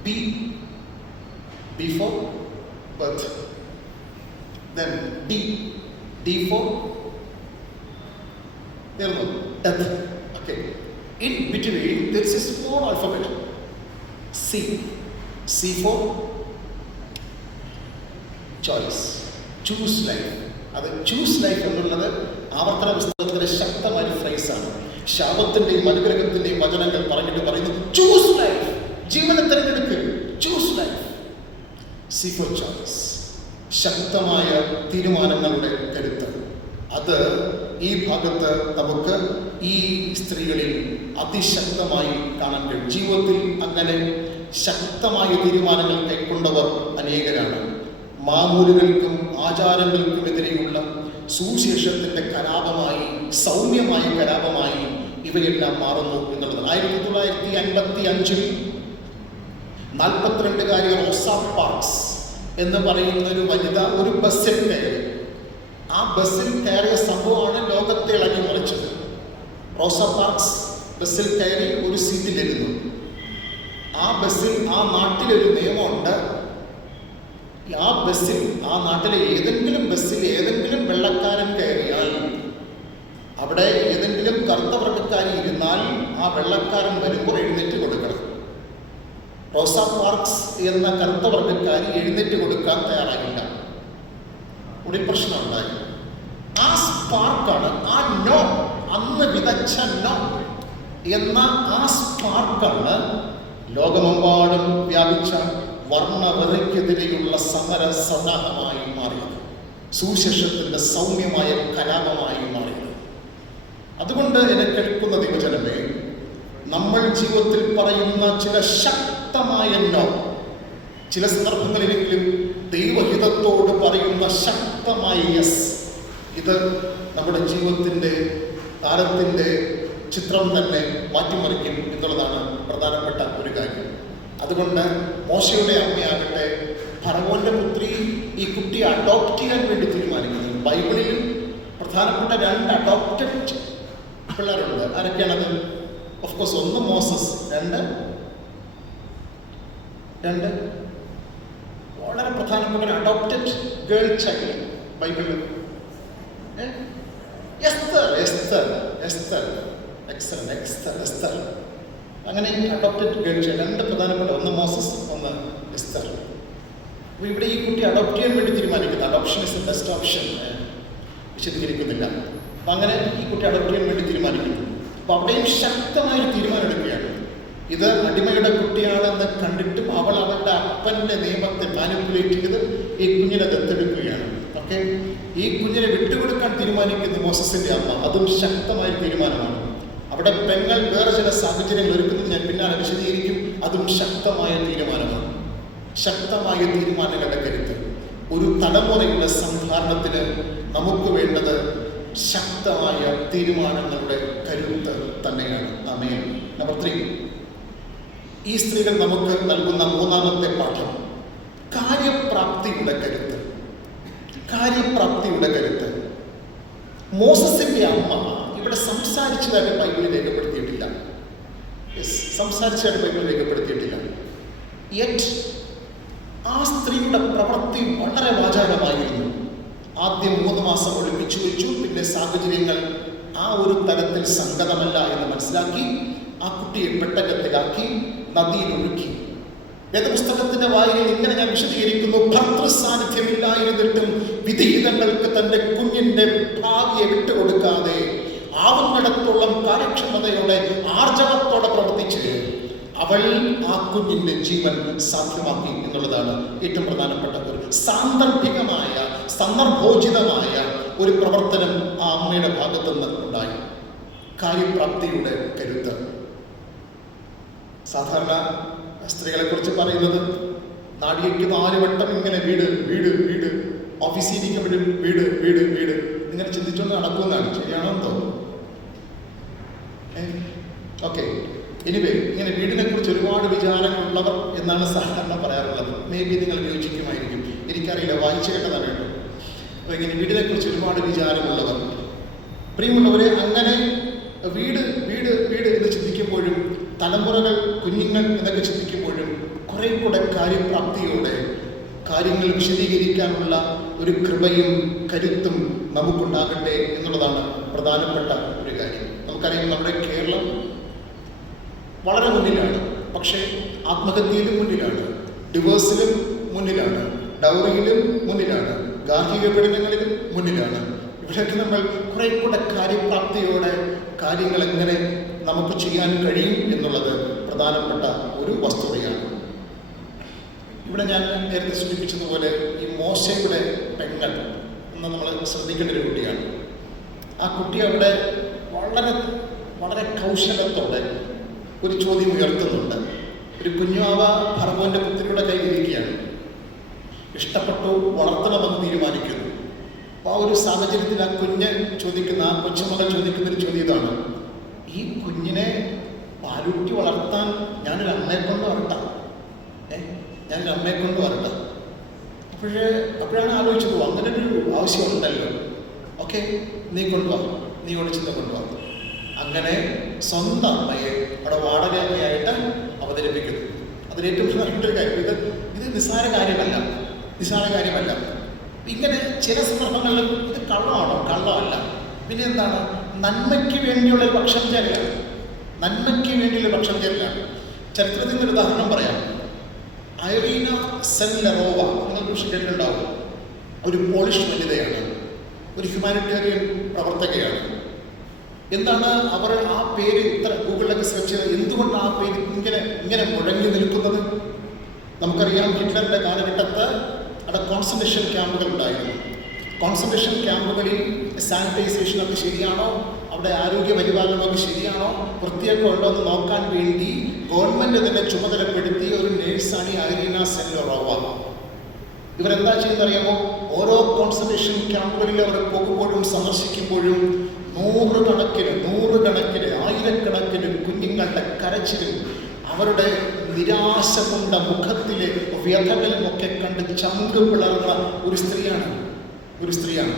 B for birth, then D for death. Okay, in between there is a small alphabet, C for choice, choose life. അത് ചൂസ് ലൈഫ് എന്നുള്ളത് ആവർത്തന പുസ്തകത്തിലെ ശക്തമായ ഫ്രേസാണ്. ശാപത്തിന്റെയും അനുഗ്രഹത്തിന്റെയും വചനങ്ങൾ പറഞ്ഞിട്ട് പറയുന്നു, ചൂസ് ലൈഫ്, ജീവനെ തിരഞ്ഞെടുക്കുക, choose life. C for choice. ശക്തമായ തീരുമാനങ്ങളുടെ കരുത്ത്. അത് ഈ ഭാഗത്ത് നമുക്ക് ഈ സ്ത്രീകളിൽ അതിശക്തമായി കാണാൻ കഴിയും. ജീവിതത്തിൽ അങ്ങനെ ശക്തമായ തീരുമാനങ്ങൾ കൈക്കൊണ്ടവർ അനേകരാണ്. മാമൂലുകൾക്കും ആചാരങ്ങൾക്കും എതിരെയുള്ള സുവിശേഷത്തിന്റെ കലാപമായി, സൗമ്യമായ കലാപമായി ഇവയെല്ലാം മാറുന്നു എന്നുള്ളത്. 1955 42-കാരി റോസ പാർക്സ് എന്ന് പറയുന്ന ഒരു വനിത ഒരു ബസ്സിൽ കയറി. ആ ബസ്സിൽ കയറിയ സംഭവമാണ് ലോകത്തെ ഇളകി മറിച്ചത്. റോസ പാർക്സ് ബസ്സിൽ കയറി ഒരു സീറ്റിലിരുന്നു. ആ ബസ്സിൽ, ആ നാട്ടിലൊരു നിയമമുണ്ട്, ആ ബസ്സിൽ, ആ നാട്ടിലെ ഏതെങ്കിലും ബസ്സിൽ ഏതെങ്കിലും വെള്ളക്കാരൻ കയറിയാൽ, അവിടെ ഏതെങ്കിലും കറുത്ത വർഗ്ഗക്കാരി ഇരുന്നാൽ ആ വെള്ളക്കാരൻ വരുമ്പോൾ എഴുന്നേറ്റ് കൊടുക്കണം. റോസ പാർക്സ് എന്ന കറുത്ത വർഗ്ഗക്കാരി എഴുന്നേറ്റ് കൊടുക്കാൻ തയ്യാറാകില്ല. ഒരു പ്രശ്നമുണ്ടായി. ആ സ്പാർക്കാണ്, ആ നോ, അന്ന് വിതച്ച നോ എന്ന ആ സ്പാർക്കാണ് ലോകമെമ്പാടും വ്യാപിച്ച വർണ്ണവെറിക്കെതിരെയുള്ള സമര സന്നാഹമായി മാറിയത്, സുവിശേഷത്തിന്റെ സൗമ്യമായ കലാപമായി മാറിയത്. അതുകൊണ്ട് എന്നെ കേൾക്കുന്ന ദൈവജനമേ, നമ്മൾ ജീവിതത്തിൽ പറയുന്ന ചില ശക്തമായ നോ, ചില സന്ദർഭങ്ങളിലെങ്കിലും ദൈവഹിതത്തോട് പറയുന്ന ശക്തമായ യെസ്, ഇത് നമ്മുടെ ജീവിതത്തിൻ്റെ താരത്തിൻ്റെ ചിത്രം തന്നെ മാറ്റിമറിക്കും എന്നുള്ളതാണ് പ്രധാനപ്പെട്ട ഒരു കാര്യം. അതുകൊണ്ട് മോശയുടെ അമ്മയാകട്ടെ ഫറവോന്റെ പുത്രി ഈ കുട്ടിയെ അഡോപ്റ്റ് ചെയ്യാൻ വേണ്ടി തീരുമാനിക്കുന്നു. ബൈബിളിൽ പ്രധാനപ്പെട്ട 2 അഡോപ്റ്റഡ് പിള്ളേരുണ്ട്. ആരൊക്കെയാണത്? ഓഫ് ഓഫ് കോഴ്സ് 1 മോസസ് 2 വളരെ പ്രധാനപ്പെട്ട അഡോപ്റ്റഡ് ഗേൾ ചൈൽഡ് ബൈബിളിൽ. എസ്തർ അങ്ങനെ അഡോപ്റ്റഡ് ഗേൾ ചൈൽഡ് 2 പ്രധാനപ്പെട്ട, 1 മോസസ് 1 എസ്തർ. അപ്പോൾ ഇവിടെ ഈ കുട്ടി അഡോപ്റ്റ് ചെയ്യാൻ വേണ്ടി തീരുമാനിക്കുന്നത്, adoption is the best option, വിശദീകരിക്കുന്നില്ല. അപ്പം അങ്ങനെ ഈ കുട്ടി അഡോപ്റ്റ് ചെയ്യാൻ വേണ്ടി തീരുമാനിക്കുന്നു. അപ്പോൾ അവിടെയും ശക്തമായൊരു തീരുമാനം എടുക്കുകയാണ്. ഇത് അടിമയുടെ കുട്ടിയാണെന്ന് കണ്ടിട്ടും അവൾ അവളുടെ അപ്പൻ്റെ നിയമത്തെ മാനിപ്പുലേറ്റ് ചെയ്ത് ഈ കുഞ്ഞിനെ ദത്തെടുക്കുകയാണ്. ഓക്കെ, ഈ കുഞ്ഞിനെ വിട്ടുകൊടുക്കാൻ തീരുമാനിക്കുന്ന മോസസിന്റെ അമ്മ, അതും ശക്തമായ തീരുമാനമാണ്. അവിടെ പെങ്ങൾ വേറെ ചില സാഹചര്യങ്ങൾ ഒരുക്കുന്നത് ഞാൻ പിന്നാലെ വിശദീകരിക്കും. അതും ശക്തമായ തീരുമാനമാണ്. ശക്തമായ തീരുമാനങ്ങളുടെ കരുത്ത്. ഒരു തലമുറയുടെ സംധാരണത്തിന് നമുക്ക് വേണ്ടത് ശക്തമായ തീരുമാനങ്ങളുടെ കരുത്ത് തന്നെയാണ്. ആമേൻ. നമ്പർ 3, ഈ സ്ത്രീകൾ നമുക്ക് നൽകുന്ന 3ാമത്തെ പാഠം കാര്യപ്രാപ്തിയുടെ കരുത്ത്. കാര്യപ്രാപ്തിയുടെ കരുത്ത്. മോസസിന്റെ അമ്മ ഇവിടെ സംസാരിച്ചതായിട്ട് ബൈബിളിൽ രേഖപ്പെടുത്തിയിട്ടില്ല. സംസാരിച്ചതായിട്ട് ബൈബിളിൽ രേഖപ്പെടുത്തിയിട്ടില്ല. യെറ്റ് ആ സ്ത്രീയുടെ പ്രവൃത്തി വളരെ വാചാലമായിരുന്നു. ആദ്യം 3 മാസം ഒളിപ്പിച്ചു വെച്ചു. പിന്നെ സാഹചര്യങ്ങൾ ആ ഒരു തരത്തിൽ സംഗതമല്ല എന്ന് മനസ്സിലാക്കി ആ കുട്ടിയെ പെട്ടകത്തിലാക്കി നദിയിലൊഴുക്കി. വേദപുസ്തകത്തിന്റെ വായനയിൽ ഇങ്ങനെ ഞാൻ വിശദീകരിക്കുന്നു: ഭർത്തൃ സാന്നിധ്യമില്ലായിരുന്നിട്ടും വിധിഹിതങ്ങൾക്ക് തന്റെ കുഞ്ഞിന്റെ ഭാവിയെ വിട്ടുകൊടുക്കാതെ ആവുന്നിടത്തോളം കാര്യക്ഷമതയോടെ ആർജവത്തോടെ പ്രവർത്തിച്ച് അവൾ ആ കുഞ്ഞിന്റെ ജീവൻ സാധ്യമാക്കി എന്നുള്ളതാണ് ഏറ്റവും പ്രധാനപ്പെട്ട ഒരു സാന്ദർഭികമായ സന്ദർഭോചിതമായ ഒരു പ്രവർത്തനം ആ അമ്മയുടെ ഭാഗത്തുനിന്ന് ഉണ്ടായി. കാര്യപ്രാപ്തിയുടെ കരുത്ത്. സാധാരണ സ്ത്രീകളെ കുറിച്ച് പറയുന്നത് നാടിയേക്ക് 4 വട്ടം ഇങ്ങനെ വീട് വീട് വീട്, ഓഫീസിൽ ഇരിക്കുമ്പോഴും വീട് വീട് വീട് ഇങ്ങനെ ചിന്തിച്ചുകൊണ്ട് നടക്കുന്നതാണ്. ശരിയാണോ എന്തോ? ഓക്കെ, എനിവേ ഇങ്ങനെ വീടിനെ കുറിച്ച് ഒരുപാട് വിചാരങ്ങളുള്ളവർ എന്നാണ് സാധാരണ പറയാറുള്ളത്. മേ ബി നിങ്ങൾ യോജിക്കുമായിരിക്കും, എനിക്കറിയില്ല, വായിച്ചു കേട്ടതാണ് കേട്ടോ. അപ്പോൾ ഇങ്ങനെ വീടിനെ കുറിച്ച് ഒരുപാട് വിചാരമുള്ളവർ, പ്രിയമുള്ളവരെ, അങ്ങനെ വീട് വീട് വീട് എന്ന് ചിന്തിക്കുമ്പോഴും തലമുറകൾ, കുഞ്ഞുങ്ങൾ എന്നൊക്കെ ചിന്തിക്കുമ്പോഴും കുറെ കൂടെ കാര്യപ്രാപ്തിയോടെ കാര്യങ്ങൾ വിശദീകരിക്കാനുള്ള ഒരു കൃപയും കരുത്തും നമുക്കുണ്ടാകട്ടെ എന്നുള്ളതാണ് പ്രധാനപ്പെട്ട ഒരു കാര്യം. നമുക്കറിയാം, നമ്മുടെ കേരളം വളരെ മുന്നിലാണ്. പക്ഷേ ആത്മഹത്യയിലും മുന്നിലാണ്, ഡിവോഴ്സിലും മുന്നിലാണ്, ഡൗറിയിലും മുന്നിലാണ്, ഗാർഹിക പീഡനങ്ങളിലും മുന്നിലാണ്. ഇവിടെയൊക്കെ നമ്മൾ കുറെ കൂടെ കാര്യപ്രാപ്തിയോടെ കാര്യങ്ങൾ എങ്ങനെ നമുക്ക് ചെയ്യാൻ കഴിയും എന്നുള്ളത് പ്രധാനപ്പെട്ട ഒരു വസ്തുതയാണ്. ഇവിടെ ഞാൻ നേരത്തെ സൂചിപ്പിച്ചതുപോലെ ഈ മോശയുടെ പെങ്ങൾ എന്ന് നമ്മൾ ശ്രദ്ധിക്കേണ്ട ഒരു കുട്ടിയാണ്. ആ കുട്ടി അവിടെ വളരെ വളരെ കൗശലത്തോടെ ഒരു ചോദ്യം ഉയർത്തുന്നുണ്ട്. ഒരു കുഞ്ഞുവാവ ഫറവോന്റെ പുത്രിയുടെ കയ്യിലിരിക്കുകയാണ്. ഇഷ്ടപ്പെട്ടു, വളർത്തണമെന്ന് തീരുമാനിക്കുന്നു. അപ്പോൾ ആ ഒരു സാഹചര്യത്തിൽ ആ കുഞ്ഞ് ചോദിക്കുന്ന, ആ കൊച്ചുമകൾ ചോദിക്കുന്നൊരു ചോദ്യം ഇതാണ്: ഈ കുഞ്ഞിനെ പാലൂട്ടി വളർത്താൻ ഞാനൊരു അമ്മയെ കൊണ്ട് വരട്ടാം, ഞാനൊരു അമ്മയെ കൊണ്ട് വരട്ടാം. അപ്പോഴാണ് ആലോചിച്ചത്, അങ്ങനെ ഒരു ആവശ്യമുണ്ടല്ലോ. ഓക്കെ, നീ കൊണ്ടുപോകാം, നീ ഓടിച്ചെന്ന് കൊണ്ടുപോകാം. അങ്ങനെ സ്വന്തം അമ്മയെ അവിടെ വാടകയായിട്ട് അവതരിപ്പിക്കുന്നു. അതിലേറ്റവും പ്രധാനപ്പെട്ട ഒരു കാര്യം, ഇത് നിസ്സാര കാര്യമല്ല. ഇങ്ങനെ ചില സന്ദർഭങ്ങളിൽ ഇത് കള്ളമാണോ? കള്ളമല്ല. പിന്നെ എന്താണ്? നന്മയ്ക്ക് വേണ്ടിയുള്ള പക്ഷം ചേരലാണ്. ചരിത്രത്തിൽ നിന്നൊരു ഉദാഹരണം പറയാം. ഐറീന സെൻലെറോവ, നിങ്ങൾ കേട്ടിട്ടുണ്ടാവും. ഒരു പോളിഷ് വനിതയാണ്, ഒരു ഹ്യൂമാനിറ്റേറിയൻ പ്രവർത്തകയാണ്. എന്താണ് അവർ ആ പേര് ഇത്ര ഗൂഗിളിലൊക്കെ സെർച്ച് ചെയ്ത് എന്തുകൊണ്ട് ആ പേര് ഇങ്ങനെ മുഴങ്ങി നിൽക്കുന്നത്? നമുക്കറിയാം, ഹിറ്റ്ലറിന്റെ കാലഘട്ടത്ത് അവിടെ കോൺസെൻട്രേഷൻ ക്യാമ്പുകൾ ഉണ്ടായിരുന്നു. കോൺസെൻട്രേഷൻ ക്യാമ്പുകളിൽ സാനിറ്റൈസേഷനൊക്കെ ശരിയാണോ, അവിടെ ആരോഗ്യ പരിപാലനമൊക്കെ ശരിയാണോ, വൃത്തിയൊക്കെ ഉണ്ടോ എന്ന് നോക്കാൻ വേണ്ടി ഗവൺമെന്റ് തന്നെ ചുമതലപ്പെടുത്തിയ ഒരു നേഴ്സാണ് ഐറീന സെൻലെറോവ. ഇവരെന്താ ചെയ്യുന്നറിയാമോ? ഓരോ കോൺസെൻട്രേഷൻ ക്യാമ്പുകളിൽ അവർ പോകുമ്പോഴും സന്ദർശിക്കുമ്പോഴും നൂറുകണക്കിന് ആയിരക്കണക്കിന് കുഞ്ഞുങ്ങളുടെ കരച്ചിലും അവരുടെ നിരാശ കൊണ്ട മുഖത്തിലെ വ്യഥകളുമൊക്കെ കണ്ട് ചങ്ക് പിളർന്ന ഒരു സ്ത്രീയാണ്.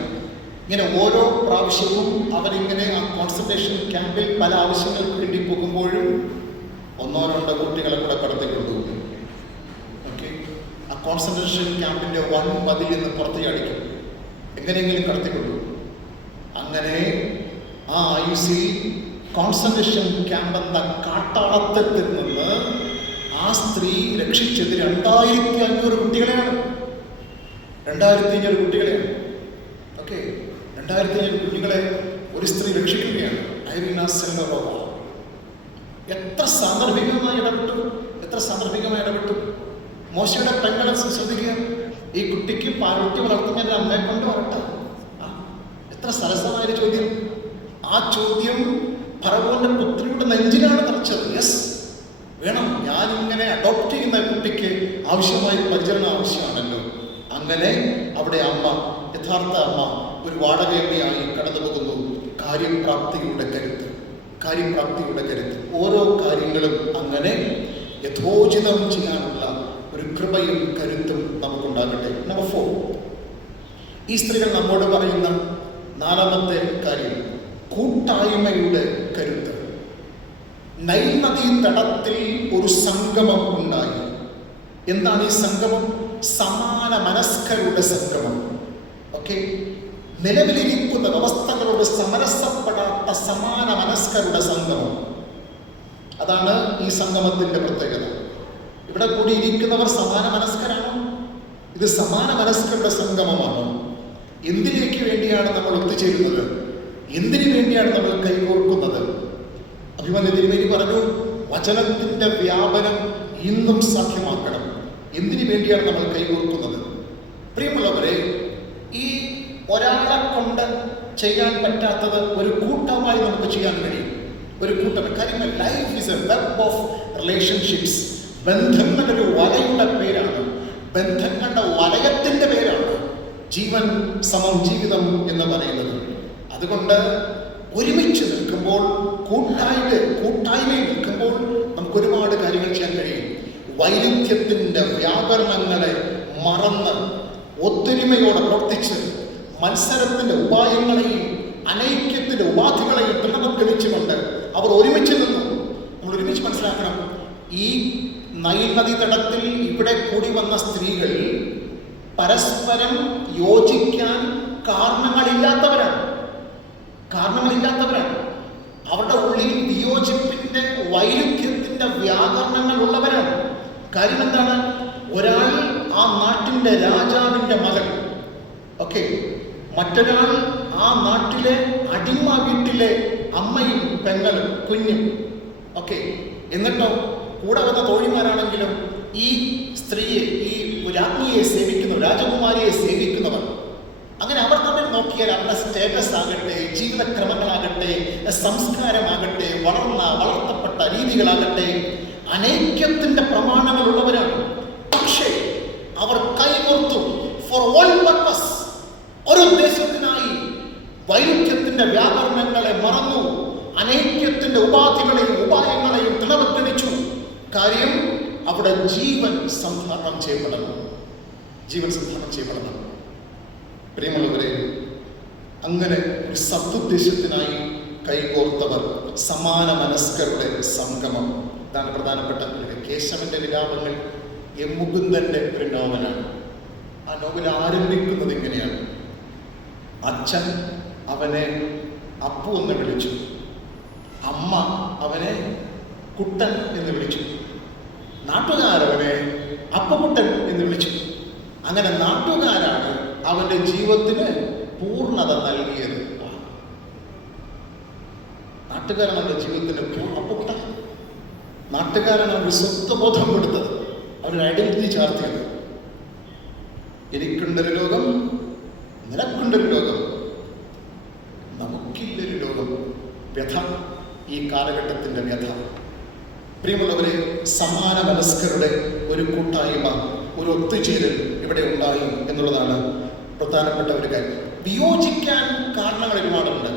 ഇങ്ങനെ ഓരോ പ്രാവശ്യവും അവരിങ്ങനെ ആ കോൺസെൻട്രേഷൻ ക്യാമ്പിൽ പല ആവശ്യങ്ങൾക്ക് വേണ്ടി പോകുമ്പോഴും കോൺസെൻട്രേഷൻ ക്യാമ്പിന്റെ വൻമതിൽ നിന്ന് പുറത്തേക്ക് അടിക്കും, എങ്ങനെയെങ്കിലും കടത്തിക്കൊണ്ടു. അങ്ങനെ ആ IUC കോൺസെൻട്രേഷൻ ക്യാമ്പ് എന്ന കാട്ടാളത്തിൽ നിന്ന് ആ സ്ത്രീ രക്ഷിച്ചത് 2500 കുട്ടികളെയാണ്. 2500 കുട്ടികളെയാണ്. ഓക്കെ, 2500 കുട്ടികളെ ഒരു സ്ത്രീ രക്ഷിക്കുകയാണ്. ഐറീന സെൽവറോവ എത്ര സാന്ദർഭികമായി ഇടപെട്ടു. മോശയുടെ പെങ്ങളെ ശ്രദ്ധിക്കുക, ഈ കുട്ടിക്ക് പാലുട്ടി വളർത്തുന്നതിന്റെ അമ്മയെ കൊണ്ട് വരട്ടെ. എത്ര സരസമായൊരു ചോദ്യം. ആ ചോദ്യം ഫറവോന്റെ പുത്രിയുടെ നെഞ്ചിലാണ് തറച്ചത്. യെസ്, വേണം, ഞാനിങ്ങനെ അഡോപ്റ്റ് ചെയ്യുന്ന കുട്ടിക്ക് ആവശ്യമായ പരിചരണം ആവശ്യമാണല്ലോ. അങ്ങനെ അവിടെ അമ്മ, യഥാർത്ഥ അമ്മ, ഒരു വാടകയമ്മയായി കടന്നു പോകുന്നു. കാര്യപ്രാപ്തിയുടെ കരുത്ത്. ഓരോ കാര്യങ്ങളും അങ്ങനെ യഥോചിതം ചെയ്യാനുള്ള ഒരു കൃപയും കരുത്തും നമുക്കുണ്ടാകട്ടെ. നമ്പർ 4, ഈ സ്ത്രീകൾ നമ്മോട് പറയുന്ന 4ാമത്തെ കാര്യം കൂട്ടായ്മയുടെ കരുത്ത്. നൈൽ നദീ തടത്തിൽ ഒരു സംഗമം ഉണ്ടായി. എന്താണ് ഈ സംഗമം? സമാന മനസ്കരുടെ സംഗമം. ഓക്കെ, നിലവിലിരിക്കുന്ന വ്യവസ്ഥകളോട് സമരസപ്പെടാത്ത സമാന മനസ്കരുടെ സംഗമം. അതാണ് ഈ സംഗമത്തിന്റെ പ്രത്യേകത. ഇവിടെ കൂടിയിരിക്കുന്നവർ സമാന മനസ്കരാണോ? ഇത് സമാന മനസ്കരുടെ സംഗമമാണോ? എന്തിലേക്ക് വേണ്ടിയാണ് നമ്മൾ ഒത്തുചേരുന്നത്? എന്തിനു വേണ്ടിയാണ് നമ്മൾ കൈകോർക്കുന്നത്? അഭിമന്യ തിരുമേനി പറഞ്ഞു, വചനത്തിന്റെ വ്യാപനം ഇന്നും സാധ്യമാക്കണം. എന്തിനു വേണ്ടിയാണ് നമ്മൾ കൈകോർക്കുന്നത്? പ്രിയമുള്ളവരെ, ഈ ഒരാളെ കൊണ്ട് ചെയ്യാൻ പറ്റാത്തത് ഒരു കൂട്ടമായി നമുക്ക് ചെയ്യാൻ കഴിയും. ഒരു കൂട്ടം കാര്യങ്ങൾ. Life is A web of relationships. ബന്ധങ്ങളുടെ ഒരു വലയുടെ പേരാണ്, ബന്ധങ്ങളുടെ വലയത്തിന്റെ പേരാണ് ജീവൻ സമം ജീവിതം എന്ന് പറയുന്നത്. അതുകൊണ്ട് ഒരുമിച്ച് നിൽക്കുമ്പോൾ, കൂട്ടായ്മയിൽ നിൽക്കുമ്പോൾ നമുക്ക് ഒരുപാട് കാര്യങ്ങൾ ചെയ്യാൻ കഴിയും. വൈരുദ്ധ്യത്തിന്റെ വ്യാകരണങ്ങളെ മറന്ന് ഒത്തൊരുമയോടെ പ്രവർത്തിച്ച് മത്സരത്തിന്റെ ഉപായങ്ങളെയും അനൈക്യത്തിന്റെ ഉപാധികളെയും ദൃഢവത്കരിച്ചുകൊണ്ട് അവർ ഒരുമിച്ച് നിന്നു. നമ്മൾ ഒരുമിച്ച് മനസ്സിലാക്കണം, ഈ നൈൽ നദീതടത്തിൽ ഇവിടെ കൂടി വന്ന സ്ത്രീകൾ പരസ്പരം യോജിക്കാൻ കാരണങ്ങളില്ലാത്തവരാണ്. അവരുടെ ഉള്ളിൽ വിയോജിപ്പിന്റെ വൈരുദ്ധ്യത്തിന്റെ വ്യാകരണങ്ങൾ ഉള്ളവരാണ്. കാര്യം എന്താണ്? ഒരാൾ ആ നാട്ടിന്റെ രാജാവിന്റെ മകൻ, ഓക്കെ, മറ്റൊരാൾ ആ നാട്ടിലെ അടിമ വീട്ടിലെ അമ്മയും പെങ്ങളും കുഞ്ഞും, ഓക്കെ. എന്നിട്ടോ കൂടെ വന്ന തോഴിമാരാണെങ്കിലും ഈ സ്ത്രീയെ, ഈ രാജ്ഞിയെ സേവിക്കുന്നവർ, രാജകുമാരിയെ സേവിക്കുന്നവർ. അങ്ങനെ അവർ തമ്മിൽ നോക്കിയാൽ അവരുടെ സ്റ്റേറ്റസ് ആകട്ടെ, ജീവിതക്രമങ്ങളാകട്ടെ, സംസ്കാരമാകട്ടെ, വളർത്തപ്പെട്ട രീതികളാകട്ടെ, അനൈക്യത്തിന്റെ പ്രമാണങ്ങളുള്ളവരാണ്. പക്ഷേ അവർ കൈകോർത്തു ഫോർ വൺ പർപ്പസ്, ഒരു ഉദ്ദേശത്തിനായി. വൈരുദ്ധ്യത്തിന്റെ വ്യാകരണങ്ങളെ മറന്നു, അനൈക്യത്തിന്റെ ഉപാധികളെയും ഉപായങ്ങളെയും തിളവത്കരിച്ചു. കാര്യം അവിടെ ജീവൻ സംധാരണം ചെയ്യപ്പെടണം. പ്രിയമുള്ളവരെ, അങ്ങനെ ഒരു സതുദ്ദേശത്തിനായി കൈകോർത്തവർ, സമാന മനസ്കരുടെ സംഗമം. ഇതാണ് പ്രധാനപ്പെട്ട. കേശവന്റെ വിലാപങ്ങൾ എം. മുകുന്ദന്റെ ഒരു നോവലാണ്. ആ നോവൽ ആരംഭിക്കുന്നത് ഇങ്ങനെയാണ്: അച്ഛൻ അവനെ അപ്പു എന്ന് വിളിച്ചു, അമ്മ അവനെ കുട്ടൻ എന്ന് വിളിച്ചു, നാട്ടുകാരവനെ അപ്പുകുട്ടൻ എന്ന് വിളിച്ചു. അങ്ങനെ നാട്ടുകാരാണ് അവന്റെ ജീവിതത്തിന് പൂർണ്ണത നൽകിയത്. നാട്ടുകാരാണ് അവന്റെ ജീവിതത്തിന് അപ്പുകുട്ട. നാട്ടുകാരാണ് അവരുടെ സ്വത്വബോധം കൊടുത്തത്, അവരുടെ ഐഡന്റിറ്റി ചാർത്തിയത്. എനിക്കുണ്ടൊരു ലോകം, നിനക്കുണ്ടൊരു ലോകം, നമുക്കില്ലൊരു ലോകം. വ്യഥ, ഈ കാലഘട്ടത്തിന്റെ വ്യഥ. പ്രിയമുള്ളവരെ, സമാന മനസ്കരുടെ ഒരു കൂട്ടായ്മ, ഒരു ഒത്തുചേരൽ ഇവിടെ ഉണ്ടായി എന്നുള്ളതാണ് പ്രധാനപ്പെട്ട ഒരു കാര്യം. വിയോജിക്കാൻ കാരണങ്ങൾ ഒരുപാടുണ്ട്.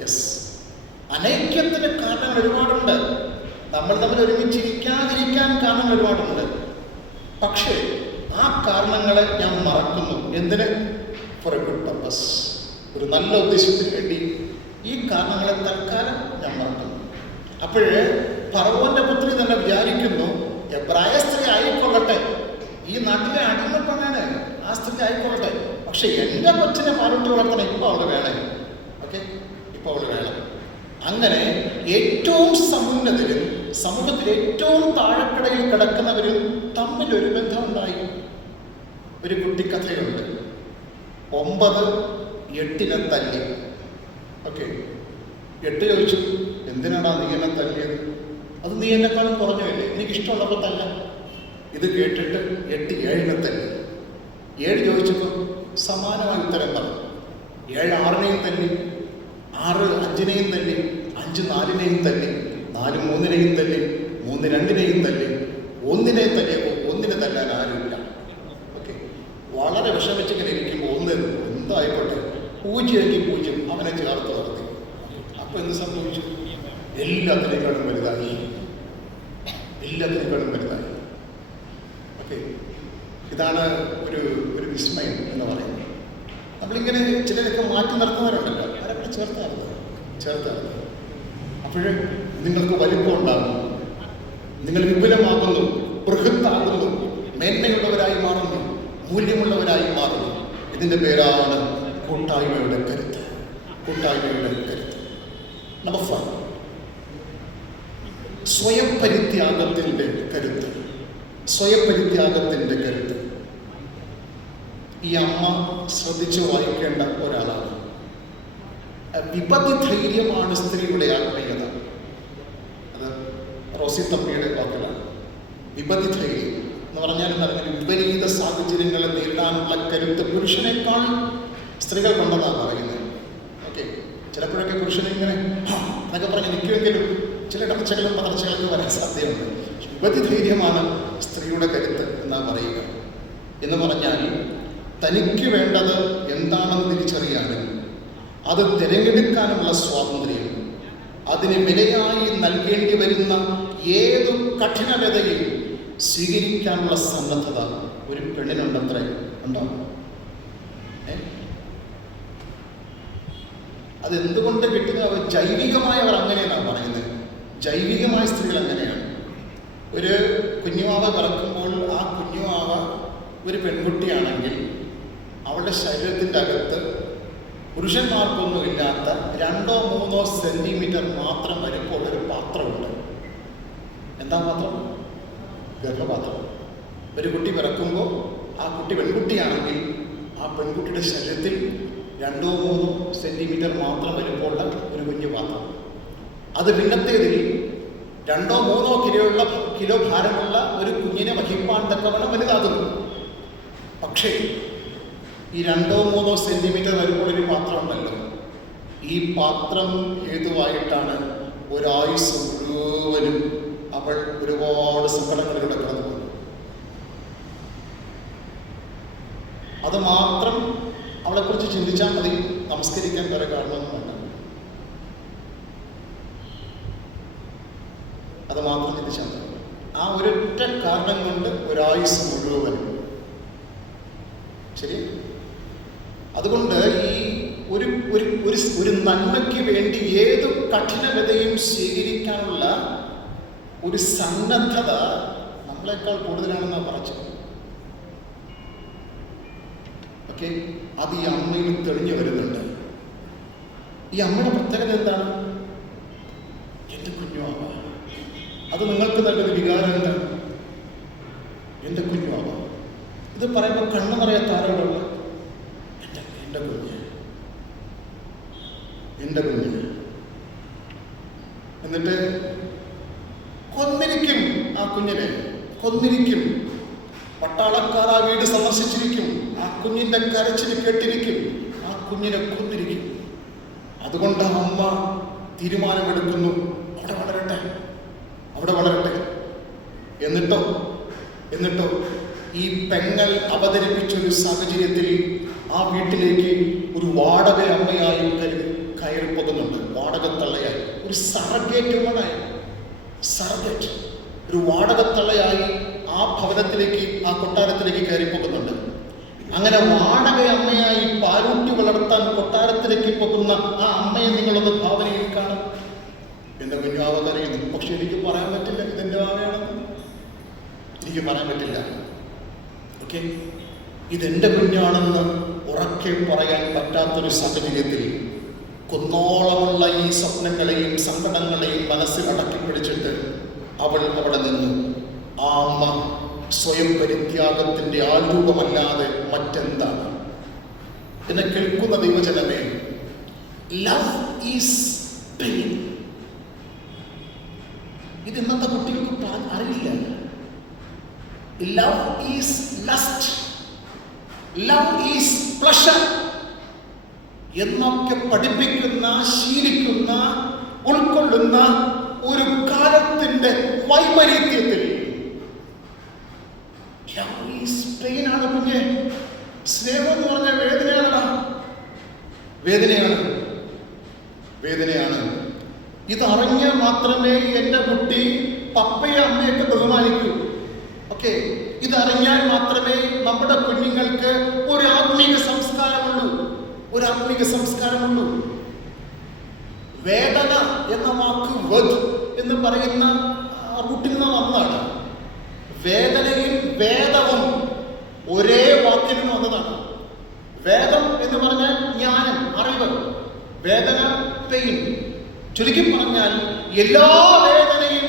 യെസ്, അനൈക്യത്തിന് കാരണങ്ങൾ ഒരുപാടുണ്ട്. നമ്മൾ തമ്മിൽ ഒരുമിച്ചിരിക്കാതിരിക്കാൻ കാരണങ്ങൾ ഒരുപാടുണ്ട്. പക്ഷേ ആ കാരണങ്ങളെ ഞാൻ മറക്കുന്നു. എന്തിന്? For a good purpose. ഒരു നല്ല ഉദ്ദേശത്തിന് വേണ്ടി ഈ കാരണങ്ങളെ തൽക്കാലം ഞാൻ മറക്കുന്നു. അപ്പോഴേ ഫറവോന്റെ പുത്രി തന്നെ വിചാരിക്കുന്നു, എബ്രായ സ്ത്രീ ആയിക്കൊള്ളട്ടെ, ഈ നാട്ടിലെ അടിമപ്പെടാണ് ആ സ്ത്രീ ആയിക്കോട്ടെ, പക്ഷെ എൻ്റെ കൊച്ചിനെ പാലൂട്ടി വളർത്തണം, ഇപ്പോൾ അവൾ വേണം. ഓക്കെ, ഇപ്പോൾ അവൾ വേണം. അങ്ങനെ ഏറ്റവും സമുന്നതരും സമൂഹത്തിൽ ഏറ്റവും താഴെക്കടയിൽ കിടക്കുന്നവരും തമ്മിലൊരു ബന്ധമുണ്ടായി. ഒരു കുട്ടിക്കഥയുണ്ട്. 9 8 തല്ലി. ഓക്കെ, 8 ചോദിച്ചു, എന്തിനാടാ നീ എന്നെ തല്ലിയത്? അത് നീ എന്നെക്കാളും കുറഞ്ഞല്ലേ, എനിക്കിഷ്ടമുള്ളപ്പോൾ തല്ല. ഇത് കേട്ടിട്ട് 8 7 തല്ലി. 7 ചോദിച്ചപ്പോൾ സമാനമായ ഉത്തരം പറഞ്ഞു. 7 6 തല്ലി, 6 5 തല്ലി, 5 4 തല്ലി, 4 3 തല്ലി, 3 2 തല്ലി, 1 തല്ലിയപ്പോൾ 1 തല്ലാൻ ആരുമില്ല. ഓക്കെ, വളരെ വിഷമിച്ചിങ്ങനെ ഇരിക്കുമ്പോൾ 1 എന്തോ ആയിക്കോട്ടെ 0 അവനെ ചേർത്ത് വളർത്തി. അപ്പോൾ എന്ത് സംഭവിച്ചു? എല്ലാത്തിനേക്കാളും വലുതായി. ഓക്കെ, ഇതാണ് ഒരു വിസ്മയം എന്ന് പറയുന്നത്. നമ്മളിങ്ങനെ ചിലരൊക്കെ മാറ്റി നിർത്തുന്നവരുണ്ടല്ലോ, അവരൊക്കെ ചേർത്താറുണ്ട്. അപ്പോഴേ നിങ്ങൾക്ക് വലിപ്പം ഉണ്ടാകുന്നു, നിങ്ങൾ വിപുലമാകുന്നു, ബൃഹത്താകുന്നു, മേന്മയുള്ളവരായി മാറുന്നു, മൂല്യമുള്ളവരായി മാറുന്നു. ഇതിൻ്റെ പേരാണ് കൂട്ടായ്മയുടെ കരുത്ത്. നമ്പർ 5, സ്വയം പരിത്യാഗത്തിൻ്റെ കരുത്ത്. ഈ അമ്മ ശ്രദ്ധിച്ച് വായിക്കേണ്ട ഒരാളാണ്. വിപതി ധൈര്യമാണ് സ്ത്രീയുടെ ആത്മീയത. അത് റോസി തമ്പിയുടെ വാക്കുകളാണ്. വിപതി ധൈര്യം എന്ന് പറഞ്ഞാൽ വിപരീത സാഹചര്യങ്ങളെ നേരിടാനുള്ള കരുത്ത് പുരുഷനേക്കാൾ സ്ത്രീകൾക്കുണ്ടെന്നാണ് പറയുന്നത്. ഓക്കെ, ചിലപ്പോഴൊക്കെ പുരുഷനിങ്ങനെ എന്നൊക്കെ പറഞ്ഞ് നിൽക്കുമെങ്കിലും ചില ഇടർച്ചകളും പതർച്ചകളൊക്കെ വരാൻ സാധ്യതയുണ്ട്. വിപതി ധൈര്യമാണ് സ്ത്രീയുടെ കരുത്ത് എന്നാണ് പറയുക. എന്ന് പറഞ്ഞാൽ തനിക്ക് വേണ്ടത് എന്താണെന്ന് തിരിച്ചറിയാനും അത് തിരഞ്ഞെടുക്കാനുള്ള സ്വാതന്ത്ര്യം, അതിന് വിലയായി നൽകേണ്ടി വരുന്ന ഏതു കഠിനതയും സ്വീകരിക്കാനുള്ള സന്നദ്ധത ഒരു പെണ്ണിനുണ്ടത്രേ. ഉണ്ടോ? അതെന്തുകൊണ്ട് കിട്ടുന്ന ജൈവികമായവർ അങ്ങനെയെന്നാണ് പറയുന്നത്. ജൈവികമായ സ്ത്രീകൾ അങ്ങനെയാണ്. ഒരു കുഞ്ഞുവാവ പിറക്കുമ്പോൾ ആ കുഞ്ഞുവാവ ഒരു പെൺകുട്ടിയാണെങ്കിൽ അവളുടെ ശരീരത്തിൻ്റെ അകത്ത് പുരുഷന്മാർക്കൊന്നുമില്ലാത്ത 2-3 സെന്റിമീറ്റർ മാത്രം വലുപ്പമുള്ള ഒരു പാത്രമുണ്ട്. എന്താ പാത്രം? ഗർഭപാത്രം. ഒരു കുട്ടി പിറക്കുമ്പോൾ ആ കുട്ടി പെൺകുട്ടിയാണെങ്കിൽ ആ പെൺകുട്ടിയുടെ ശരീരത്തിൽ 2-3 സെന്റിമീറ്റർ മാത്രം വലുപ്പമുള്ള ഒരു കുഞ്ഞു പാത്രം. അത് പിന്നത്തേതിൽ 2-3 കിലോ ഭാരമുള്ള ഒരു കുഞ്ഞിനെ വഹിപ്പാൻ തക്കവണ്ണം വലുതാകുന്നു. പക്ഷേ ഈ 2-3 സെന്റിമീറ്റർ വലുപ്പമുള്ളൊരു പാത്രം ഉണ്ടല്ലോ, ഈ പാത്രം ഹേതുവായിട്ടാണ് ഒരായുസ് മുഴുവനും അവൾ ഒരുപാട് സങ്കടങ്ങളിലൂടെ കടന്നു പോകുന്നു. അത് മാത്രം അവളെക്കുറിച്ച് ചിന്തിച്ചാൽ മതി. നമസ്കരിക്കാൻ വേറെ കാരണമൊന്നും വേണ്ട. അത് മാത്രം ചിന്തിച്ചാൽ മതി. ആ ഒരൊറ്റ കാരണം കൊണ്ട് ഒരായുസ് മുഴുവൻ. ശരി. അതുകൊണ്ട് ഈ ഒരു നന്മയ്ക്ക് വേണ്ടി ഏതു കഠിനതയും സ്വീകരിക്കാനുള്ള ഒരു സന്നദ്ധത നമ്മളെക്കാൾ കൂടുതലാണെന്നാണ് പറഞ്ഞത്. ഓക്കെ, അത് ഈ അമ്മയിൽ തെളിഞ്ഞു വരുന്നുണ്ട്. ഈ അമ്മയുടെ പ്രത്യേകത എന്താണ്? എൻ്റെ കുഞ്ഞുവാവ. അത് നിങ്ങൾക്ക് നൽകുന്ന വികാരം എന്താണ്? എൻ്റെ കുഞ്ഞുവാവ. ഇത് പറയുമ്പോൾ കണ്ണു നിറയാത്ത ആരോടുള്ള എൻ്റെ കുഞ്ഞ്. എന്നിട്ട് കൊന്നിരിക്കും ആ കുഞ്ഞിനെ, കൊന്നിരിക്കും. പട്ടാളക്കാർ ആ വീട് സന്ദർശിച്ചിരിക്കും, ആ കുഞ്ഞിൻ്റെ കരച്ചിൽ കേട്ടിരിക്കും, ആ കുഞ്ഞിനെ കൊന്നിരിക്കും. അതുകൊണ്ട് അമ്മ തീരുമാനമെടുക്കുന്നു, അവിടെ വളരട്ടെ. എന്നിട്ടോ ഈ പെങ്ങൾ അവതരിപ്പിച്ചൊരു സാഹചര്യത്തിൽ ആ വീട്ടിലേക്ക് ഒരു വാടക അമ്മയായി കയറി പോകുന്നുണ്ട്. വാടകത്തള്ളയായി, ഒരു സർഗേറ്റ് ഉമ്മനായി, ഒരു വാടകത്തള്ളയായി ആ ഭവനത്തിലേക്ക്, ആ കൊട്ടാരത്തിലേക്ക് കയറി പോകുന്നുണ്ട്. അങ്ങനെ വാടക അമ്മയായി പാലൂട്ടി വളർത്താൻ കൊട്ടാരത്തിലേക്ക് പോകുന്ന ആ അമ്മയെ നിങ്ങളൊന്ന് ഭാവനയിൽ കാണും. എൻ്റെ കുഞ്ഞാവ കരയുന്നു. പക്ഷെ എനിക്ക് പറയാൻ പറ്റില്ല ഇതെൻ്റെ ആവയാണെന്ന്. എനിക്ക് പറയാൻ പറ്റില്ല. ഓക്കെ, ഇതെൻ്റെ കുഞ്ഞാണെന്ന് ഉറക്കെ പറയാൻ പറ്റാത്തൊരു സാഹചര്യത്തിൽ കുന്നോളമുള്ള ഈ സ്വപ്നങ്ങളെയും സങ്കടങ്ങളെയും മനസ്സിൽ അടക്കി പിടിച്ചിട്ട് അവൾ അവിടെ നിന്നു. ആ അമ്മ സ്വയം പരിത്യാഗത്തിൻ്റെ ആരൂപമല്ലാതെ മറ്റെന്താണ്? എന്നെ കേൾക്കുന്ന ദൈവജനമേ, ലവ് ഈസ് പെയിൻ. ഇത് ഇന്നത്തെ കുട്ടികൾക്ക് അറിയില്ല. Love is lust, love is pleasure എന്നൊക്കെ പഠിപ്പിക്കുന്ന, ശീലിക്കുന്ന, ഉൾക്കൊള്ളുന്ന ഒരു കാലത്തിന്റെ വൈപരീത്യത്തിൽ ലവ് ഈസ് പെയിൻ ആണ് കുഞ്ഞെ. സ്നേഹം എന്ന് പറഞ്ഞ വേദനയാണ്, വേദനയാണ്, വേദനയാണ്. ഇതറിഞ്ഞാൽ മാത്രമേ എൻ്റെ കുട്ടി പപ്പയെ അമ്മയൊക്കെ ബഹുമാനിക്കൂ. ഓക്കെ, ഇതറിഞ്ഞാൽ മാത്രമേ നമ്മുടെ കുഞ്ഞുങ്ങൾക്ക് ഒരു ആത്മീക സംസ്കാരമുള്ളൂ, ഒരു ആത്മീക സംസ്കാരമുള്ളൂ. വേദന എന്ന വാക്ക് വധ് എന്ന് പറയുന്ന റൂട്ടിൽ നിന്ന് വന്നതാണ്. വേദനയും വേദവും ഒരേ വാക്കിൽ നിന്ന് വന്നതാണ്. വേദം എന്ന് പറഞ്ഞാൽ ജ്ഞാനം, അറിവ്. വേദന പെയിൻ. ചുരുക്കി പറഞ്ഞാൽ എല്ലാ വേദനയും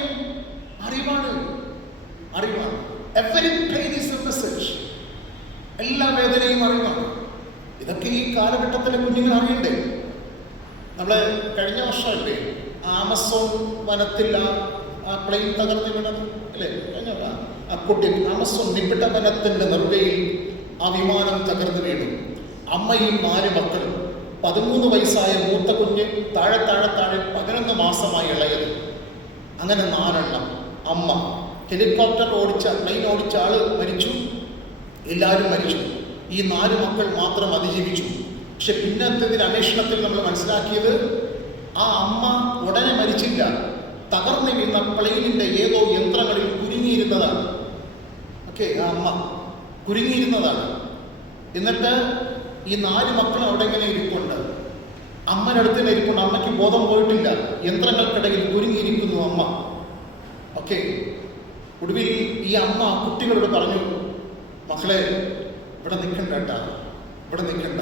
അറിവാണ്, അറിവാണ്. Every pain is A message. എല്ലാ വേദനയും അറിവാണ്. ഇതൊക്കെ ഈ കാലഘട്ടത്തിലെ കുഞ്ഞുങ്ങൾ അറിയണ്ടേ? നമ്മളെ കഴിഞ്ഞ വർഷമല്ലേ ആമസോൺ വനത്തിൽ ആ പ്ലെയിൻ തകർന്നു വീണത് അല്ലേ? ആ കുട്ടി ആമസോൺ നിബിഡ വനത്തിന്റെ നെറുകയിൽ ആ വിമാനം തകർന്നു വീണു. അമ്മയും 4 മക്കളും, 13 വയസ്സായ മൂത്ത കുഞ്ഞ്, താഴെ 11 മാസമായി ഇളയത്. അങ്ങനെ 4 എണ്ണം. അമ്മ, ഹെലികോപ്റ്റർ ഓടിച്ച, പ്ലെയിൻ ഓടിച്ച ആള് മരിച്ചു, എല്ലാവരും മരിച്ചു. ഈ 4 മക്കൾ മാത്രം അതിജീവിച്ചു. പക്ഷെ പിന്നത്തെ അന്വേഷണത്തിൽ നമ്മൾ മനസ്സിലാക്കിയത് ആ അമ്മ ഉടനെ മരിച്ചില്ല. തകർന്നു വീണ പ്ലെയിനിന്റെ ഏതോ യന്ത്രങ്ങളിൽ കുരുങ്ങിയിരുന്നതാണ്. ഓക്കെ, ആ അമ്മ കുരുങ്ങിയിരുന്നതാണ്. എന്നിട്ട് ഈ 4 മക്കളും അവിടെ ഇങ്ങനെ ഇരിപ്പുണ്ട്. അമ്മയുടെ അടുത്ത് തന്നെ ഇരിപ്പുണ്ട്. അമ്മയ്ക്ക് ബോധം പോയിട്ടില്ല. യന്ത്രങ്ങൾക്കിടയിൽ കുരുങ്ങിയിരിക്കുന്നു അമ്മ. ഓക്കെ, ഒടുവിൽ ഈ അമ്മ കുട്ടികളോട് പറഞ്ഞു, മക്കളെ ഇവിടെ നിൽക്കണ്ട കേട്ടാ, ഇവിടെ നിൽക്കണ്ട.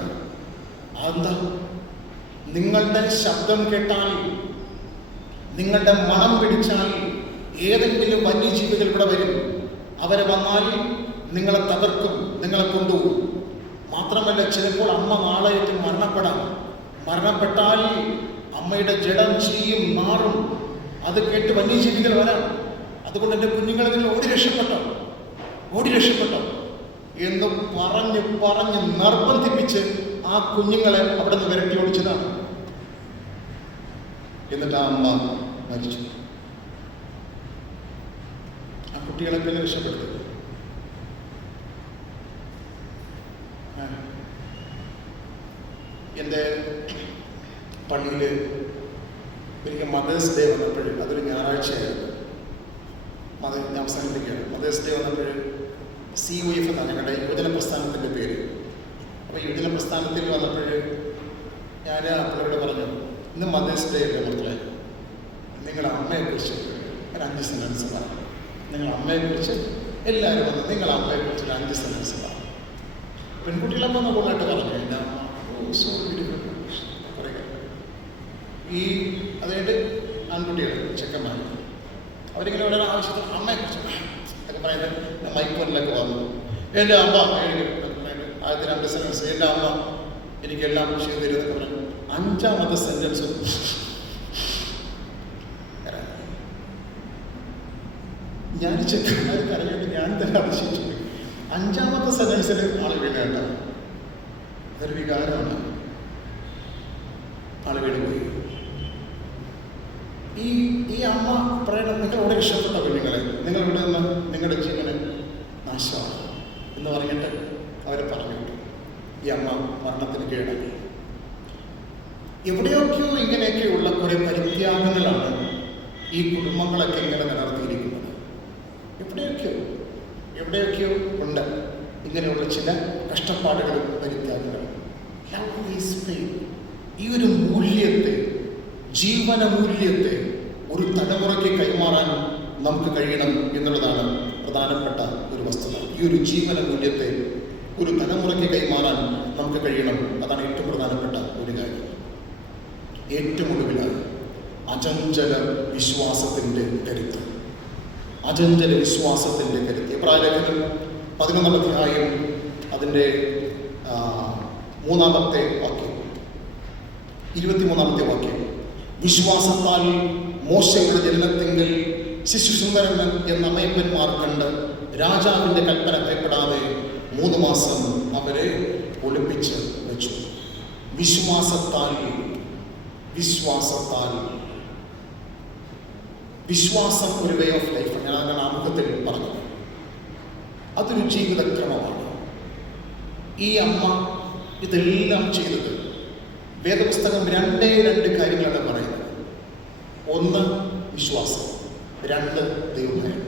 അതെന്താ? നിങ്ങളുടെ ശബ്ദം കേട്ടാൽ, നിങ്ങളുടെ മണം പിടിച്ചാൽ ഏതെങ്കിലും വന്യജീവികൾ ഇവിടെ വരും. അവരെ വന്നാൽ നിങ്ങളെ തകർക്കും, നിങ്ങളെ കൊണ്ടുപോകും. മാത്രമല്ല, ചിലപ്പോൾ അമ്മ നാളെയൊക്കെ മരണപ്പെടാം. മരണപ്പെട്ടാൽ അമ്മയുടെ ജഡം ചീയും നാറും. അത് കേട്ട് വന്യജീവികൾ വരാം. അതുകൊണ്ട് എൻ്റെ കുഞ്ഞുങ്ങളെ നിങ്ങൾ ഓടി രക്ഷപ്പെട്ടോ, ഓടി രക്ഷപ്പെട്ടോ എന്ന് പറഞ്ഞ് നിർബന്ധിപ്പിച്ച് ആ കുഞ്ഞുങ്ങളെ അവിടെ നിന്ന് വിരട്ടി ഓടിച്ചതാണ്. എന്നിട്ട് ആ അമ്മ മരിച്ചു. ആ കുട്ടികളെ പിന്നെ രക്ഷപ്പെട്ടു. എൻ്റെ പള്ളിയിൽ ഒരിക്കൽ മദേഴ്സ് ഡേ വന്നപ്പോഴും, അതൊരു ഞായറാഴ്ചയായിരുന്നു, ഞാൻ അവസാനിപ്പിക്കുകയാണ്. മദേഴ്സ് ഡേ വന്നപ്പോൾ COF എന്നാണ് ഞങ്ങളുടെ യുവജന പ്രസ്ഥാനത്തിൻ്റെ പേര്. അപ്പോൾ യുവജന പ്രസ്ഥാനത്തിൽ വന്നപ്പോൾ ഞാൻ അവരോട് പറഞ്ഞു, ഇന്ന് മദേഴ്സ് ഡേ അല്ലേ മക്കളെ, നിങ്ങളുടെ അമ്മയെക്കുറിച്ച് ഒരു 5 സെൻറ്റൻസ് പറഞ്ഞു. നിങ്ങളുടെ അമ്മയെക്കുറിച്ച് എല്ലാവരും വന്ന് നിങ്ങളുടെ അമ്മയെക്കുറിച്ച് ഒരു 5 സെൻറ്റൻസ് പറഞ്ഞു. പെൺകുട്ടികളൊക്കെ ഒന്ന് കൂടുതലായിട്ട് പറഞ്ഞു, എൻ്റെ അമ്മ സോ ബ്യൂട്ടിഫുൾ പറയുക. ഈ അതായത് ആൺകുട്ടികൾ, ചെക്കന്മാർ, അവരിങ്ങനെ വളരെ ആവശ്യത്തിന് അമ്മയെക്കുറിച്ച് ഒക്കെ പറയുന്നത് മൈക്കോനിലൊക്കെ വന്നു. എൻ്റെ അമ്മ 2 സെൻറ്റൻസ്, എൻ്റെ അമ്മ എനിക്കെല്ലാം ചെയ്തു തരുമെന്നൊക്കെ പറഞ്ഞു. 5ാമത്തെ സെൻറ്റൻസ് ഞാൻ ചെക്കന്മാർക്ക് അറിയാണ്ട് ഞാൻ തന്നെ അതിശയിച്ചു. 5ാമത്തെ സെൻറ്റൻസിൽ ആൾ വീണേണ്ട. അതൊരു വികാരമാണ്. ആൾ വീണുപോയി. ഈ അമ്മ പറയണം, നിങ്ങളോട് രക്ഷപ്പെട്ട കുഞ്ഞുങ്ങളെ, നിങ്ങളിവിടെ നിന്ന് നിങ്ങളുടെ ജീവന് നാശമാണ് എന്ന് പറഞ്ഞിട്ട് അവരെ പറഞ്ഞു. ഈ അമ്മ മരണത്തിന് കീഴടങ്ങി. എവിടെയൊക്കെയോ ഇങ്ങനെയൊക്കെയുള്ള കുറെ പരിത്യാഗങ്ങളാണ് ഈ കുടുംബങ്ങളൊക്കെ ഇങ്ങനെ നിലനിർത്തിയിരിക്കുന്നത്. എവിടെയൊക്കെയോ ഉണ്ട് ഇങ്ങനെയുള്ള ചില കഷ്ടപ്പാടുകളും പരിത്യാഗങ്ങളും. ഈ ഒരു മൂല്യത്തെ, ജീവന മൂല്യത്തെ ഒരു തലമുറയ്ക്ക് കൈമാറാൻ നമുക്ക് കഴിയണം എന്നുള്ളതാണ് പ്രധാനപ്പെട്ട ഒരു വസ്തുത. ഈ ഒരു ജീവന മൂല്യത്തെ ഒരു തലമുറയ്ക്ക് കൈമാറാൻ നമുക്ക് കഴിയണം. അതാണ് ഏറ്റവും പ്രധാനപ്പെട്ട ഒരു കാര്യം. ഏറ്റവും ഒടുവിലാണ് അചഞ്ചല വിശ്വാസത്തിൻ്റെ കരുത്ത്. അചഞ്ചല വിശ്വാസത്തിൻ്റെ കരുത്ത്. എബ്രായലേഖനം 11-ാം അധ്യായം അതിൻ്റെ 3-ാമത്തെ വാക്യം, 23-ാമത്തെ വാക്യം. വിശ്വാസത്താൽ മോശയുടെ ജനനത്തിങ്കിൽ ശിശുസുന്ദരൻ എന്ന അമ്മയപ്പന്മാർ കണ്ട് രാജാവിൻ്റെ കൽപ്പന ഭയപ്പെടാതെ 3 മാസം അവരെ ഒളിപ്പിച്ച് വെച്ചു. വിശ്വാസത്താൽ വിശ്വാസം ഒരു വേ ഓഫ് ലൈഫ്. ഞാൻ അങ്ങനെ ആമുഖത്തിൽ പറഞ്ഞത് അതൊരു ജീവിതക്രമമാണ്. ഈ അമ്മ ഇതെല്ലാം ചെയ്തത് വേദപുസ്തകം 2 കാര്യങ്ങളാണ് പറയുന്നത്. 1 വിശ്വാസം, 2 ദൈവഭയം.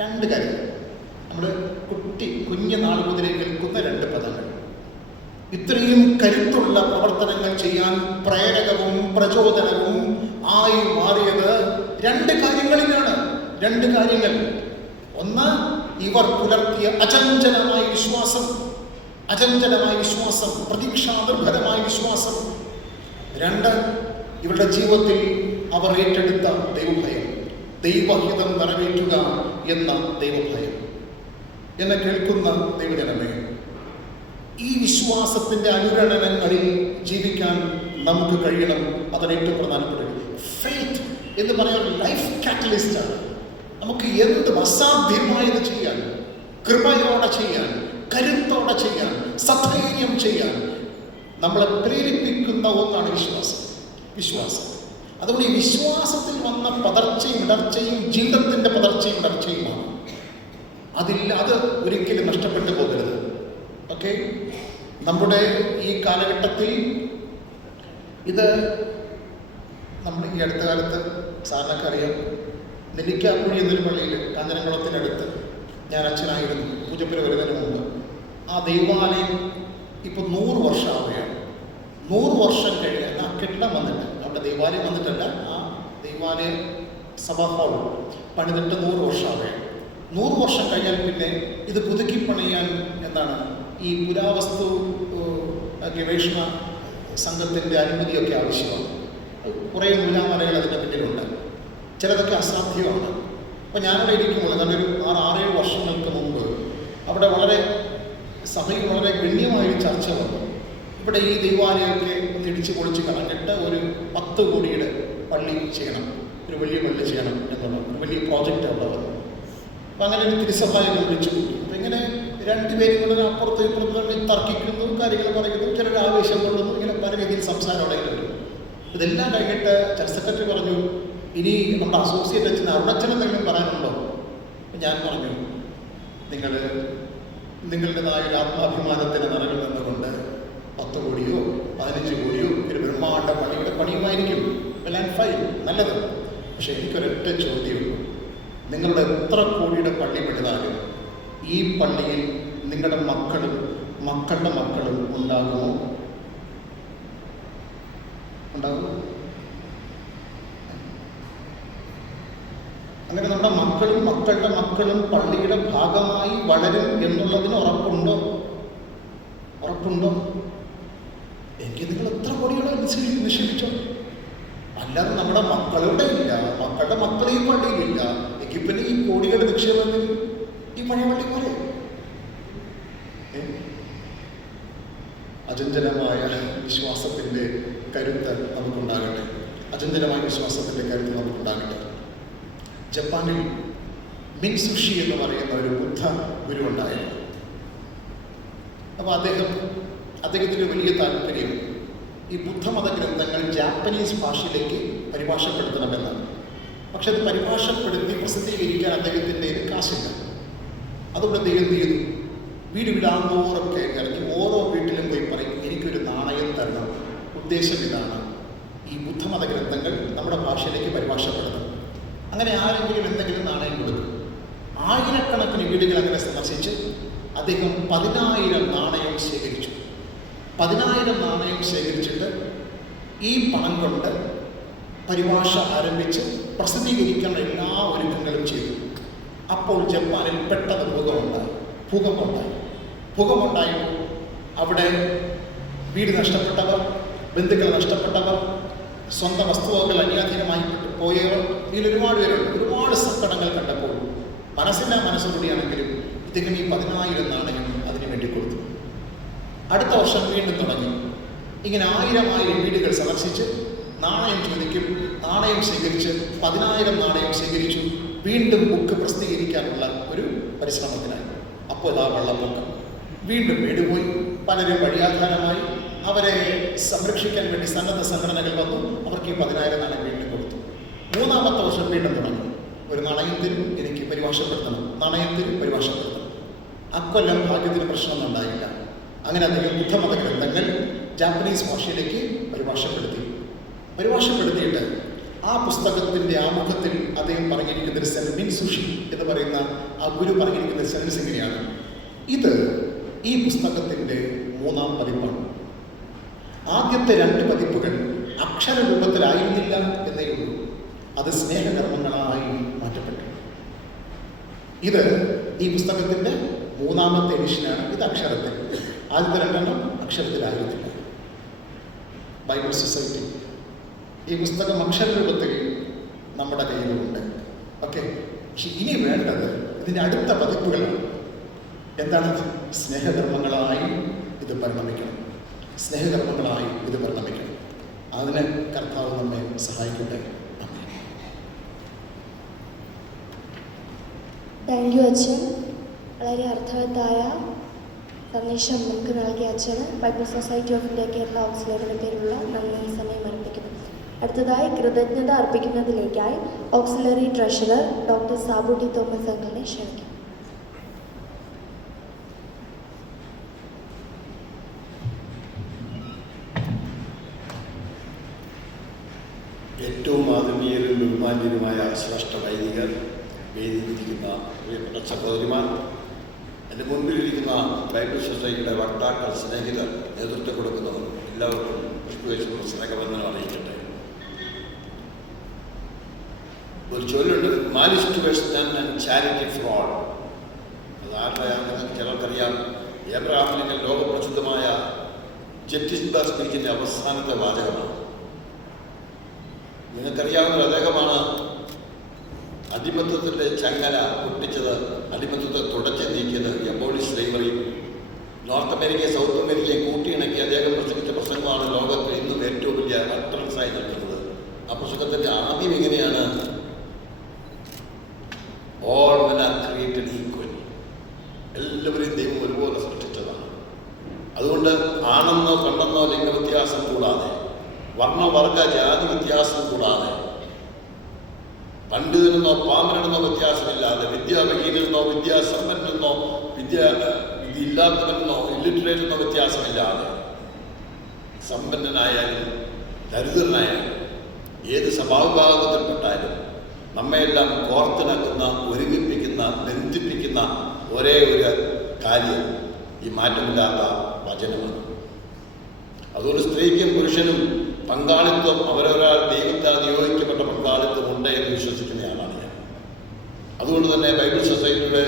2 കാര്യങ്ങൾ നമ്മൾ കുഞ്ഞു നാൾ മുതലേ കേൾക്കുന്ന 2 പദങ്ങൾ. ഇത്രയും കരുത്തുള്ള പ്രവർത്തനങ്ങൾ ചെയ്യാൻ പ്രേരകവും പ്രചോദനവും ആയി മാറിയത് 2 കാര്യങ്ങളിലാണ്. 2 കാര്യങ്ങൾ. 1, ഇവർ പുലർത്തിയ അചഞ്ചലമായ വിശ്വാസം, പ്രതീക്ഷാനിർഭരമായ വിശ്വാസം. 2, ഇവരുടെ ജീവിതത്തിൽ അവർ ഏറ്റെടുത്ത ദൈവഭയം, ദൈവഹിതം നിറവേറ്റുക എന്ന ദൈവഭയം. എന്നെ കേൾക്കുന്ന ദൈവജനമേ, ഈ വിശ്വാസത്തിൻ്റെ അനുരണനങ്ങളിൽ ജീവിക്കാൻ നമുക്ക് കഴിയണം. അതാണ് ഏറ്റവും പ്രധാനപ്പെട്ടത്. ഫെയ്ത്ത് എന്ന് പറയുന്ന ലൈഫ് കാറ്റലിസ്റ്റാണ്. നമുക്ക് എന്തും അസാധ്യമായത് ചെയ്യാൻ, കൃപയോടെ ചെയ്യാൻ, കരുത്തോടെ ചെയ്യാൻ, സധൈര്യം ചെയ്യാൻ നമ്മളെ പ്രേരിപ്പിക്കുന്ന ഒന്നാണ് വിശ്വാസം. അതുകൊണ്ട് ഈ വിശ്വാസത്തിൽ വന്ന പതർച്ചയും ഇടർച്ചയും ജീവിതത്തിൻ്റെ പതർച്ചയും ഇടർച്ചയുമാണ്. അത് ഒരിക്കലും നഷ്ടപ്പെട്ടു പോകരുത്. ഓക്കെ, നമ്മുടെ ഈ കാലഘട്ടത്തിൽ ഇത് നമ്മൾ ഈ അടുത്ത കാലത്ത് സാറിനൊക്കെ അറിയാം, നെല്ലിക്കാക്കുഴി എന്നൊരു പള്ളിയിൽ കാഞ്ഞിരംകുളത്തിനടുത്ത് ഞാൻ അച്ഛനായിരുന്നു പൂജപ്പുര വരുന്നതിന് മുമ്പ്. ആ ദൈവാലയം ഇപ്പോൾ 100 വർഷമാവുകയാണ്. 100 വർഷം കഴിഞ്ഞ് ആ കെട്ടിടം വന്നിട്ട്, അവിടെ ദൈവാലയം വന്നിട്ടല്ല, ആ ദൈവാലയ സഭാ ഹാൾ പണിതിട്ട് 100 വർഷമാവുകയാണ്. 100 വർഷം കഴിഞ്ഞാൽ പിന്നെ ഇത് പുതുക്കി പണിയാൻ എന്താണ് ഈ പുരാവസ്തു ഗവേഷണ സംഘത്തിൻ്റെ അനുമതിയൊക്കെ ആവശ്യമാണ്. കുറേ നൂലാമലകൾ അതിൻ്റെ പിന്നിലുണ്ട്. ചിലതൊക്കെ അസാധ്യമാണ്. അപ്പോൾ ഞാനവിടെ ഇരിക്കുമ്പോൾ ഏതാണ്ട് ഒരു 6-7 വർഷങ്ങൾക്ക് മുമ്പ് അവിടെ സഭയിൽ വളരെ ഗണ്യമായൊരു ചർച്ച വന്നു. ഇവിടെ ഈ ദൈവാലയമൊക്കെ ഒന്ന് ഇടിച്ച് പൊളിച്ച് കളഞ്ഞിട്ട് ഒരു 10 കോടിയുടെ പള്ളി ചെയ്യണം, ഒരു വലിയ പള്ളി ചെയ്യണം എന്നുള്ള ഒരു വലിയ പ്രോജക്റ്റ് അവിടെ വന്നു. അപ്പം അങ്ങനെ ഒരു തിരുസഭായം വിളിച്ചു കൂട്ടി. അപ്പം ഇങ്ങനെ 2 പേരും കൂടെ അപ്പുറത്ത് ഇപ്പുറത്ത് തർക്കിക്കുന്നു, കാര്യങ്ങൾ പറയുന്നു, ചിലർ ആവേശം കൊള്ളുന്നു, ഇങ്ങനെ പല രീതിയിൽ സംസാരം അവിടെ വരും. ഇതെല്ലാം കഴിഞ്ഞിട്ട് ചർച്ച് സെക്രട്ടറി പറഞ്ഞു, ഇനി നമ്മുടെ അസോസിയേറ്റ് അച്ഛൻ അരുണച്ഛൻ എന്തെങ്കിലും പറയാനുണ്ടോ? ഞാൻ പറഞ്ഞു, നിങ്ങളുടേതായ ഒരു ആത്മാഭിമാനത്തിന് നിറവിൽ നിന്നുകൊണ്ട് 10 കോടിയോ 15 കോടിയോ ഒരു ബ്രഹ്മാണ്ഡ പള്ളിയുടെ പണിയുമായിരിക്കും, വെൽ ആൻഡ് ഫൈൻ, നല്ലത്. പക്ഷെ എനിക്കൊരൊറ്റ ചോദ്യമുള്ളൂ, നിങ്ങളുടെ എത്ര കോടിയുടെ പള്ളി പണിതാലും ഈ പള്ളിയിൽ നിങ്ങളുടെ മക്കളുടെ മക്കളും ഉണ്ടാകുമോ? അങ്ങനെ നമ്മുടെ മക്കളുടെ മക്കളും പള്ളിയുടെ ഭാഗമായി വളരും എന്നുള്ളതിന് ഉറപ്പുണ്ടോ? എങ്കിൽ നിങ്ങൾ എത്ര കോടികളെ നിക്ഷേപിച്ചോ? അല്ലാതെ നമ്മുടെ മക്കളുടെ ഇല്ല, മക്കളുടെ മക്കൾ ഈ പള്ളിയിലില്ല എങ്കിൽ പിന്നെ ഈ കോടികളുടെ നിക്ഷേപത്തിൽ ഈ പഴയ പള്ളി പോലെ. അചഞ്ചലമായ വിശ്വാസത്തിൻ്റെ കരുത്ത് നമുക്കുണ്ടാകട്ടെ. ജപ്പാനിൽ മിൻസുഷി എന്ന് പറയുന്ന ഒരു ബുദ്ധ ഗുരു ഉണ്ടായിരുന്നു. അപ്പോൾ അദ്ദേഹത്തിൻ്റെ വലിയ താല്പര്യം ഈ ബുദ്ധമത ഗ്രന്ഥങ്ങൾ ജാപ്പനീസ് ഭാഷയിലേക്ക് പരിഭാഷപ്പെടുത്തണമെന്നാണ്. പക്ഷെ അത് പരിഭാഷപ്പെടുത്തി പ്രസിദ്ധീകരിക്കാൻ അദ്ദേഹത്തിൻ്റെ കാശില്ല. അതുകൊണ്ട് അദ്ദേഹം എന്ത് ചെയ്തു? വീടാന്തോറും കയറി ഇറങ്ങി ഓരോ വീട്ടിലും പോയി പറയും, എനിക്കൊരു നാണയം തരണം, ഉദ്ദേശം ഇതാണ്, ഈ ബുദ്ധമത ഗ്രന്ഥങ്ങൾ നമ്മുടെ ഭാഷയിലേക്ക് പരിഭാഷപ്പെടുത്തണം. അങ്ങനെ ആരെങ്കിലും എന്തെങ്കിലും നാണയം കൊടുക്കും. ആയിരക്കണക്കിന് വീടുകൾ അങ്ങനെ സന്ദർശിച്ച് അദ്ദേഹം 10,000 നാണയം ശേഖരിച്ചു. 10,000 നാണയം ശേഖരിച്ചിട്ട് ഈ പണം കൊണ്ട് പരിഭാഷ ആരംഭിച്ച് പ്രസിദ്ധീകരിക്കാനുള്ള എല്ലാ ഒരുക്കങ്ങളും ചെയ്തു. അപ്പോൾ ജപ്പാനിൽ പെട്ടെന്ന് ഭൂകമ്പമുണ്ടായി. അവിടെ വീട് നഷ്ടപ്പെട്ടവർ, ബന്ധുക്കൾ നഷ്ടപ്പെട്ടവർ, സ്വന്തം വസ്തുവകൾ അന്യാധീനമായി പോയവർ, ഇതിൽ ഒരുപാട് പേരുണ്ട്. ഒരുപാട് സങ്കടങ്ങൾ കണ്ടപ്പോൾ മനസ്സോടുകൂടിയാണെങ്കിലും ഇദ്ദേഹം ഈ 10,000 നാണയം അതിനു വേണ്ടി കൊടുത്തു. അടുത്ത വർഷം വീണ്ടും തുടങ്ങി. ഇങ്ങനെ 1000 വീടുകൾ സന്ദർശിച്ച് നാണയം ചോദിക്കും, നാണയം ശേഖരിച്ച് 10,000 നാണയം ശേഖരിച്ചു. വീണ്ടും ബുക്ക് പ്രസിദ്ധീകരിക്കാനുള്ള ഒരു പരിശ്രമത്തിനായി. അപ്പോൾ ഇതാ വെള്ളപ്പൊക്കം. വീണ്ടും വീടുപോയി. പലരും വഴിയാധാരമായി. അവരെ സംരക്ഷിക്കാൻ വേണ്ടി സന്നദ്ധ സംഘടനകൾ വന്നു. അവർക്ക് ഈ 10,000 നാണയം വീണ്ടും കൊടുത്തു. 3-ാമത്തെ വർഷം വീണ്ടും തുടങ്ങി. ഒരു നാണയത്തിനും എനിക്ക് പരിഭാഷപ്പെടുത്തണം, നാണയത്തിനും പരിഭാഷപ്പെടുത്തണം. അക്കൊല്ലം ഭാഗ്യത്തിന് പ്രശ്നമൊന്നും ഉണ്ടായില്ല. അങ്ങനെ അദ്ദേഹം ബുദ്ധമത ഗ്രന്ഥങ്ങൾ ജാപ്പനീസ് ഭാഷയിലേക്ക് പരിഭാഷപ്പെടുത്തിയിട്ട് ആ പുസ്തകത്തിൻ്റെ ആമുഖത്തിൽ അദ്ദേഹം പറഞ്ഞിരിക്കുന്ന ഒരു സെൻസ് സുഷി എന്ന് പറയുന്ന ആ ഗുരു പറഞ്ഞിരിക്കുന്ന സെൻസ് എങ്ങനെയാണ്? ഇത് ഈ പുസ്തകത്തിൻ്റെ 3-ാം പതിപ്പാണ്. ആദ്യത്തെ 2 പതിപ്പുകൾ അക്ഷരരൂപത്തിലായിരുന്നില്ല എന്നേ ഉള്ളൂ. അത് സ്നേഹകർമ്മങ്ങളായി മാറ്റപ്പെട്ടു. ഇത് ഈ പുസ്തകത്തിൻ്റെ 3-ാമത്തെ എഡിഷനാണ്. ഇത് അക്ഷരത്തിൽ. ആദ്യത്തെ 2 അക്ഷരത്തിലായിരുന്നില്ല. ബൈബിൾ സൊസൈറ്റി ഈ പുസ്തകം അക്ഷരരൂപത്തിൽ നമ്മുടെ കയ്യിലുണ്ട്. ഓക്കെ, പക്ഷെ ഇനി വേണ്ടത് ഇതിൻ്റെ അടുത്ത പതിപ്പുകളാണ്. എന്താണ്? സ്നേഹകർമ്മങ്ങളായി ഇത് പരിണമിക്കണം. അതിന് കർത്താവ് നമ്മെ സഹായിക്കട്ടെ. താങ്ക് യു അച്ഛൻ. വളരെ അർത്ഥവത്തായ സന്ദേശം നമുക്ക് നൽകിയ അച്ഛന് Bible society of India Kerala ഓക്സിലറിയുടെ പേരുള്ള നന്ദി സമയം അർപ്പിക്കുന്നു. അടുത്തതായി കൃതജ്ഞത അർപ്പിക്കുന്നതിലേക്കായി auxiliary treasurer doctor Sabu T Thomas അങ്കിളിനെ ക്ഷണിക്കും. ഏറ്റവും ആദരണീയരും ബഹുമാന്യരുമായ ശ്രേഷ്ഠ വൈദികർ, വേദിയിലിരിക്കുന്ന പ്രിയപ്പെട്ട സഹോദരിമാർ, എൻ്റെ മുൻപിലിരിക്കുന്ന ബൈബിൾ സൊസൈറ്റിയുടെ വക്താക്കൾ, സ്നേഹിതർ, നേതൃത്വം കൊടുക്കുന്നവർ, എല്ലാവർക്കും ക്രിസ്തുയേശുവിന്റെ സ്നേഹവന്ദനം അറിയിക്കട്ടെ. ഒരു ചൊല്ലുണ്ട്, malice towards none and charity for all. അത് ആരുടെയാണെന്ന് ചിലർക്കറിയാം. ഏബ്രഹാം ലിങ്കൻ ലോകപ്രസിദ്ധമായ ജെറ്റിസ്ബർഗ് സ്പീച്ചിൻ്റെ അവസാനത്തെ വാചകമാണ്. നിങ്ങൾക്കറിയാവുന്ന അദ്ദേഹമാണ് അടിമത്തത്തിൻ്റെ ചങ്ങല പൊട്ടിച്ചത്, അടിമത്തത്തെ തുടച്ചു നീക്കിയത്, എബോളിഷ് സ്ലേവറി. നോർത്ത് അമേരിക്കയും സൗത്ത് അമേരിക്കയും കൂട്ടിയിണക്കി അദ്ദേഹം പ്രസംഗിച്ച പ്രസംഗമാണ് ലോകത്തിൽ ഇന്നും ഏറ്റവും വലിയ റെഫറൻസായി നിൽക്കുന്നത്. ആ പ്രസംഗത്തിൻ്റെ ആദ്യം എങ്ങനെയാണ്? All men are created equal. എല്ലാവരെയും ദൈവം ഒരുപോലെ സൃഷ്ടിച്ചതാണ്. അതുകൊണ്ട് ആണെന്നോ പെണ്ണെന്നോ ലിംഗവ്യത്യാസം കൂടാതെ, വർണ്ണവർഗ ജാതി വ്യത്യാസം കൂടാതെ, പണ്ഡിതനെന്നോ പാമരനെന്നോ വ്യത്യാസമില്ലാതെ, വിദ്യാവിഹീനെന്നോ വിദ്യാസമ്പന്നെന്നോ ഇല്ലാത്തവനെന്നോ ഇല്ലിറ്ററേറ്റെന്നോ വ്യത്യാസമില്ലാതെ, സമ്പന്നനായാലും ദരിദ്രനായാലും ഏത് സ്വഭാവഭാഗത്തിൽപ്പെട്ടാലും നമ്മയെല്ലാം കോർത്തിണക്കുന്ന, ഒരുമിപ്പിക്കുന്ന, ബന്ധിപ്പിക്കുന്ന ഒരേ ഒരു കാര്യം ഈ മാറ്റമില്ലാത്ത വചനമാണ്. അതുകൊണ്ട് സ്ത്രീക്കും പുരുഷനും പങ്കാളിത്വം, അവരൊരാൾ ദൈവത്താൽ നിയോഗിക്കപ്പെട്ട പങ്കാളിത്തം ഉണ്ട് എന്ന് വിശ്വസിക്കുന്നയാളാണ് ഞാൻ. അതുകൊണ്ട് തന്നെ ബൈബിൾ സൊസൈറ്റിയുടെ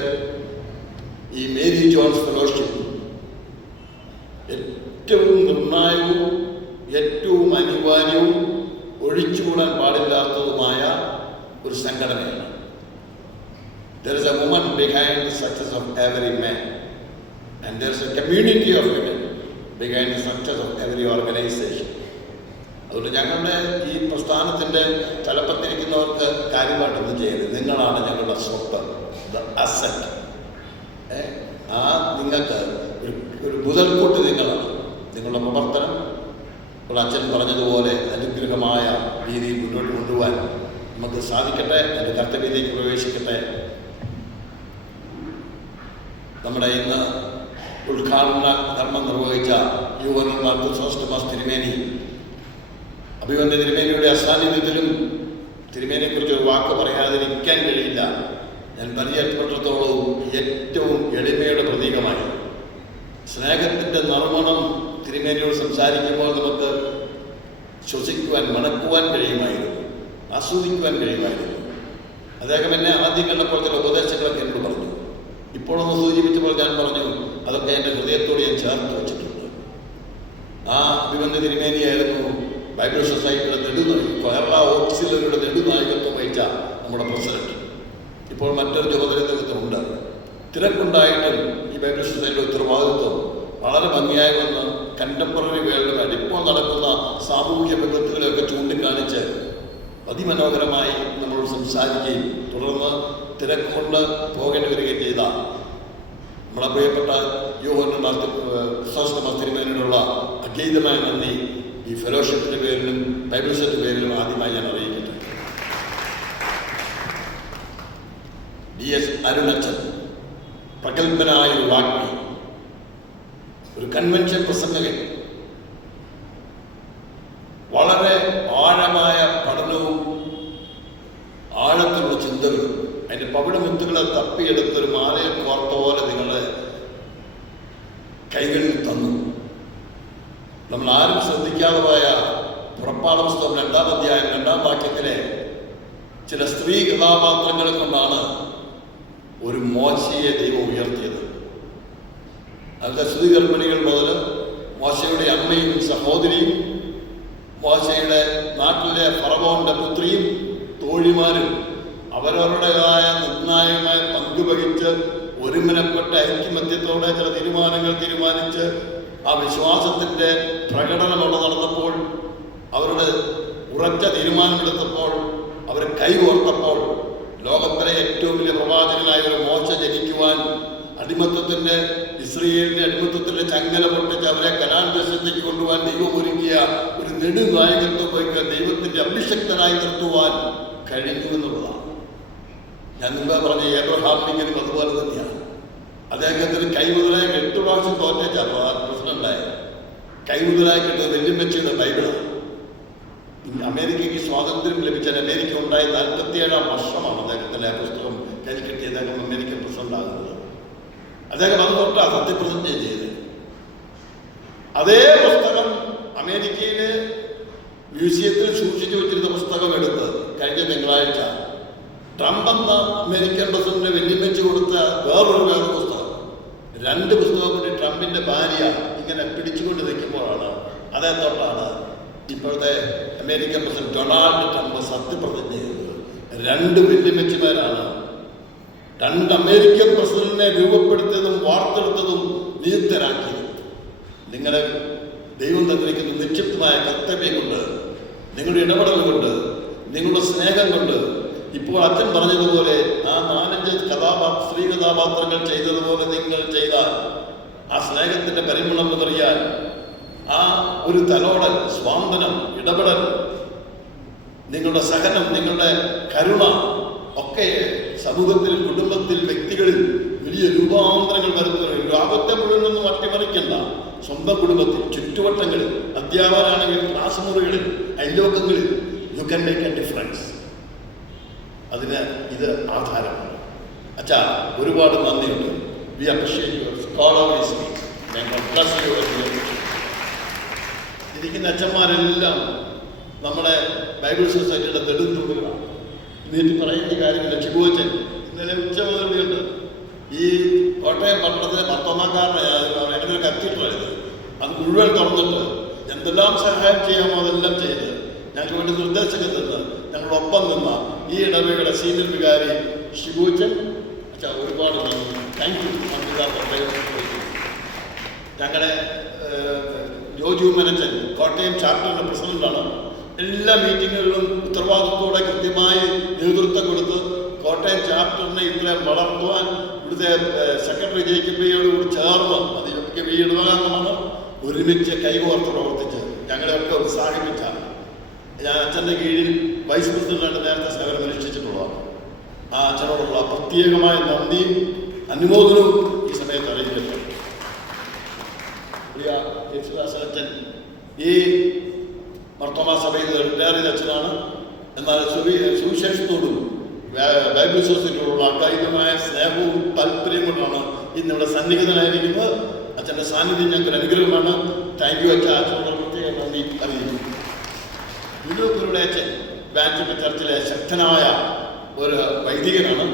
ഈ മേരി ജോൺസ് ഫെലോഷിപ്പ് ഏറ്റവും നിർണായകവും ഏറ്റവും അനിവാര്യവും ഒഴിച്ചുകൂടാൻ പാടില്ലാത്തതുമായ ഒരു സംഘടനയാണ്. There is a woman behind the success of every man, and there is a community of women behind the success of every organization. അതുകൊണ്ട് ഞങ്ങളുടെ ഈ പ്രസ്ഥാനത്തിൻ്റെ തലപ്പത്തിരിക്കുന്നവർക്ക് കാര്യമായിട്ടൊന്നും ചെയ്യരുത്. നിങ്ങളാണ് ഞങ്ങളുടെ സ്വത്ത്, ദ അസറ്റ്. ആ നിങ്ങൾക്ക് ഒരു മുതൽക്കൂട്ട് നിങ്ങളാണ്. നിങ്ങളുടെ പ്രവർത്തനം ഇപ്പോൾ അച്ഛൻ പറഞ്ഞതുപോലെ അനുഗ്രഹമായ രീതിയിൽ മുന്നോട്ട് കൊണ്ടുപോകാൻ നമുക്ക് സാധിക്കട്ടെ. എൻ്റെ കർത്തവ്യത്തിലേക്ക് പ്രവേശിക്കട്ടെ. നമ്മുടെ ഇന്ന് ഉദ്ഘാടന കർമ്മം നിർവഹിച്ച യുവനർ മാർത്തോസ് തോമസ് തിരുമേനി, അഭിമന്യ തിരുമേനിയുടെ അസാന്നിധ്യത്തിലും തിരുമേനിയെക്കുറിച്ച് ഒരു വാക്ക് പറയാതിരിക്കാൻ കഴിയില്ല. ഞാൻ പരിചയപ്പെട്ടിടത്തോളവും ഏറ്റവും എളിമയുടെ പ്രതീകമായി സ്നേഹത്തിൻ്റെ നർമ്മണം തിരുമേനിയോട് സംസാരിക്കുമ്പോൾ നമുക്ക് ശ്വസിക്കുവാൻ, മണക്കുവാൻ കഴിയുമായിരുന്നു, ആസ്വദിക്കുവാൻ കഴിയുമായിരുന്നു. അദ്ദേഹം എന്നെ ആദ്യം കണ്ടപ്പോൾ ചില ഉപദേശങ്ങളൊക്കെ എന്നോട് പറഞ്ഞു. ഇപ്പോഴൊന്ന് സൂചിപ്പിച്ചപ്പോൾ ഞാൻ പറഞ്ഞു, അതൊക്കെ എൻ്റെ ഹൃദയത്തോട് ഞാൻ ചേർത്ത് വെച്ചിട്ടുണ്ട്. ആ അഭിമന്യ തിരുമേനിയായിരുന്നു ബൈബിൾ സൊസൈറ്റിയുടെ കേരള ഓക്സിലറിയുടെ നെടുനായകത്വം വഹിച്ച നമ്മുടെ പ്രസിഡന്റ്. ഇപ്പോൾ മറ്റൊരു ചുമതല നേതൃത്വമുണ്ട്. തിരക്കുണ്ടായിട്ടും ഈ ബൈബിൾ സൊസൈറ്റിയുടെ ഉത്തരവാദിത്വം വളരെ ഭംഗിയായി വന്ന് കണ്ടംപററി വേൾഡിൽ ഇപ്പോൾ നടക്കുന്ന സാമൂഹ്യ വിപത്തുകളെയൊക്കെ ചൂണ്ടിക്കാണിച്ച് അതിമനോഹരമായി നമ്മളോട് സംസാരിക്കുകയും തുടർന്ന് തിരക്കുകൊണ്ട് പോകേണ്ടി വരികയും ചെയ്ത നമ്മുടെ പ്രിയപ്പെട്ട തിരുമേനിയോടുള്ള അഗീതമായ നന്ദി ഈ ഫെലോഷിപ്പിൻ്റെ പേരിലും ബൈബിൾ സെറ്റിൻ്റെ പേരിലും ആദ്യമായി ഞാൻ അറിയിക്കട്ടെ. DS അരുണച്ചൻ, പ്രഗത്ഭനായ ഒരു വാഗ്മി, ഒരു കൺവെൻഷൻ പ്രസംഗകൻ, വളരെ ആഴമായ പഠനവും ആഴത്തിലുള്ള ചിന്തകളും അതിൻ്റെ പവിഴമുത്തുകളെ തപ്പിയെടുത്തൊരു മാലയെ കോർത്ത പോലെ നിങ്ങളുടെ കൈകളിൽ തന്നു. നമ്മൾ ആരും ശ്രദ്ധിക്കാതെ പോയ പുറപ്പാട് പുസ്തകം 2-ാം അധ്യായം 2-ാം വാക്യത്തിലെ ചില സ്ത്രീ കഥാപാത്രങ്ങളെ കൊണ്ടാണ് ഒരു മോശയെ ദൈവം ഉയർത്തിയത്. അതിൻ്റെ സ്തുതികർമ്മിണികൾ മുതൽ മോശയുടെ അമ്മയും സഹോദരിയും മോശയുടെ നാട്ടിലെ ഫറവോന്റെ പുത്രിയും തോഴിമാരും അവരവരുടേതായ നിർണായകമായ പങ്കുവഹിച്ച് ഒരുമനപ്പെട്ട ഐക്യമത്യത്തോടെ ചില തീരുമാനങ്ങൾ തീരുമാനിച്ച് ആ വിശ്വാസത്തിൻ്റെ പ്രകടനം അവിടെ നടന്നപ്പോൾ, അവരുടെ ഉറച്ച തീരുമാനമെടുത്തപ്പോൾ, അവർ കൈകോർത്തപ്പോൾ ലോകത്തിലെ ഏറ്റവും വലിയ പ്രവാചകനായ ഒരു മോശ ജനിക്കുവാൻ അടിമത്വത്തിൻ്റെ ഇസ്രയേലിൻ്റെ അടിമത്വത്തിൻ്റെ ചങ്ങല പൊട്ടിച്ച് അവരെ കനാൻ ദേശത്തേക്ക് കൊണ്ടുപോകാൻ ദൈവം ഒരുക്കിയ ഒരു നെടുനായകത്വമൊക്കെ ദൈവത്തിൻ്റെ അഭിഷക്തനായി നിർത്തുവാൻ കഴിഞ്ഞു എന്നുള്ളതാണ്. ഞാൻ മുമ്പേ പറഞ്ഞ ഏബ്രഹാം ലിങ്കനും അതുപോലെ തന്നെയാണ്. അദ്ദേഹത്തിന് കൈമുതലായി 8 പ്രാവശ്യം തോറ്റേച്ച പ്രസിഡന്റായി കൈമുതലായി കിട്ടുന്ന വെല്ലുമ്മച്ചിയുടെ ബൈബിളാണ്. അമേരിക്കയ്ക്ക് സ്വാതന്ത്ര്യം ലഭിച്ചാൽ അമേരിക്ക ഉണ്ടായ 47-ാം വർഷമാണ് അദ്ദേഹത്തിൻ്റെ പുസ്തകം കയ്യിൽ കിട്ടി അദ്ദേഹം അമേരിക്കൻ പ്രസിഡന്റ് ആകുന്നത്. അദ്ദേഹം അത് തൊട്ടാണ് സത്യപ്രതിജ്ഞ ചെയ്ത്. അതേ പുസ്തകം അമേരിക്കയിലെ മ്യൂസിയത്തിൽ സൂക്ഷിച്ചു വെച്ചിരുന്ന പുസ്തകം എടുത്ത് കഴിഞ്ഞ തിങ്കളാഴ്ച ട്രംപ് എന്ന അമേരിക്കൻ പ്രസിഡന്റ് വെല്ലുവിളിച്ച് കൊടുത്ത വേറൊരു പുസ്തകം, 2 പുസ്തകം കൂടി ട്രംപിന്റെ ഭാര്യ ഇങ്ങനെ പിടിച്ചുകൊണ്ട് നിൽക്കുമ്പോഴാണ് അതേ തൊട്ടാണ് ഇപ്പോഴത്തെ അമേരിക്കൻ പ്രസിഡന്റ് ഡൊണാൾഡ് ട്രംപ് സത്യപ്രതിജ്ഞ ചെയ്തത്. 2 വെല്ലുവിളിച്ചുമാരാണ് 2 അമേരിക്കൻ പ്രസിഡന്റിനെ രൂപപ്പെടുത്തിയതും വാർത്തെടുത്തതും നിയുക്തരാക്കിയത്. നിങ്ങളെ ദൈവം തന്നിരിക്കുന്ന നിക്ഷിപ്തമായ കർത്തവ്യം കൊണ്ട്, നിങ്ങളുടെ ഇടപെടൽ കൊണ്ട്, നിങ്ങളുടെ സ്നേഹം കൊണ്ട്, ഇപ്പോൾ അച്ഛൻ പറഞ്ഞതുപോലെ ആ 4-5 സ്ത്രീ കഥാപാത്രങ്ങൾ ചെയ്തതുപോലെ നിങ്ങൾ ചെയ്താൽ ആ സ്നേഹത്തിന്റെ പരിമളം എന്നറിയാൻ ആ ഒരു തലോടൽ, സ്വാന്തനം, ഇടപെടൽ, നിങ്ങളുടെ സഹനം, നിങ്ങളുടെ കരുണ ഒക്കെ സമൂഹത്തിൽ, കുടുംബത്തിൽ, വ്യക്തികളിൽ വലിയ രൂപാന്തരങ്ങൾ വരുത്തുന്ന ലോകത്തെ മുഴുവനൊന്നും അട്ടിമറിക്കണ്ട. സ്വന്തം കുടുംബത്തിൽ, ചുറ്റുവട്ടങ്ങളിൽ, അധ്യാപകരാണെങ്കിൽ ക്ലാസ് മുറികളിൽ, അയൽലോകങ്ങളിൽ you can make a difference. അതിന് ഇത് ആധാരമാണ്. അച്ഛാ, ഒരുപാട് നന്ദിയുണ്ട്. We appreciate your scholarly speech. ഇരിക്കുന്ന അച്ഛന്മാരെല്ലാം നമ്മുടെ ബൈബിൾ സൊസൈറ്റിയുടെ നെടുംതൂണുകളാണ്. നീട്ടി പറയുന്ന കാര്യമില്ല. ചിബുവച്ചൻ ഇന്നലെ ഉച്ച മുതലുണ്ട് ഈ കോട്ടയം പട്ടണത്തിലെ പത്തോമാക്കാരനെ കത്തീഡ്രലായത് അത് മുഴുവൻ തുറന്നിട്ട് എന്തെല്ലാം സഹായം ചെയ്യാമോ അതെല്ലാം ചെയ്ത് ഞങ്ങൾക്ക് വേണ്ടി നിർദ്ദേശങ്ങൾ തന്ന് ഞങ്ങളൊപ്പം നിന്ന ഈ ഇടവകയുടെ സീനിയർ വികാരി ഷിബുവച്ചൻ അച്ഛാ, ഒരുപാട് നന്ദി. Thank you. ഞങ്ങളുടെ ജോജു മനച്ചൻ കോട്ടയം ചാപ്റ്ററിൻ്റെ പ്രസിഡന്റാണ്. എല്ലാ മീറ്റിങ്ങുകളിലും ഉത്തരവാദിത്വത്തോടെ കൃത്യമായി നേതൃത്വം കൊടുത്ത് കോട്ടയം ചാപ്റ്ററിനെ ഇത്ര വളർത്തുവാൻ ഇവിടുത്തെ സെക്രട്ടറി ജയിക്കപ്പിയോട് കൂടി ചേർന്ന് അത് ഇടവകാംഗമാണ് ഒരുമിച്ച് കൈകോർത്ത് പ്രവർത്തിച്ച് ഞങ്ങളെയൊക്കെ ഉത്സാഹിപ്പിച്ച ഞാൻ അച്ഛൻ്റെ കീഴിൽ വൈസ് പ്രസിഡന്റായിട്ട് നേരത്തെ സേവനം അനുഷ്ഠിച്ചിട്ടുള്ളതാണ്. ആ അച്ഛനോടുള്ള പ്രത്യേകമായ നന്ദിയും അനുമോദനവും ഈ സമയത്ത് അറിയിക്കട്ടെ. പ്രിയ യേശുദാസൻ ഈ മർത്തോമാ സഭയിൽ റിട്ടയർ ചെയ്ത അച്ഛനാണ്. എന്നാൽ സുവിശേഷത്തോടും ബൈബിൾ സൊസൈറ്റിയോടുള്ള അകായികമായ സ്നേഹവും താല്പര്യം കൊണ്ടാണ് ഇന്നിവിടെ സന്നിഹിതനായിരിക്കുന്നത്. അച്ഛൻ്റെ സാന്നിധ്യം ഞങ്ങൾക്ക് അനുഗ്രഹമാണ്. താങ്ക് യു അച്ഛൻ. അച്ഛനോട് പ്രത്യേക നന്ദി അറിയിക്കുന്നു. യൂരോപ്പിലൂടെ അച്ഛൻ ബാൻഡ് ചർച്ചിലെ ശക്തനായ ഒരു വൈദികനാണ്.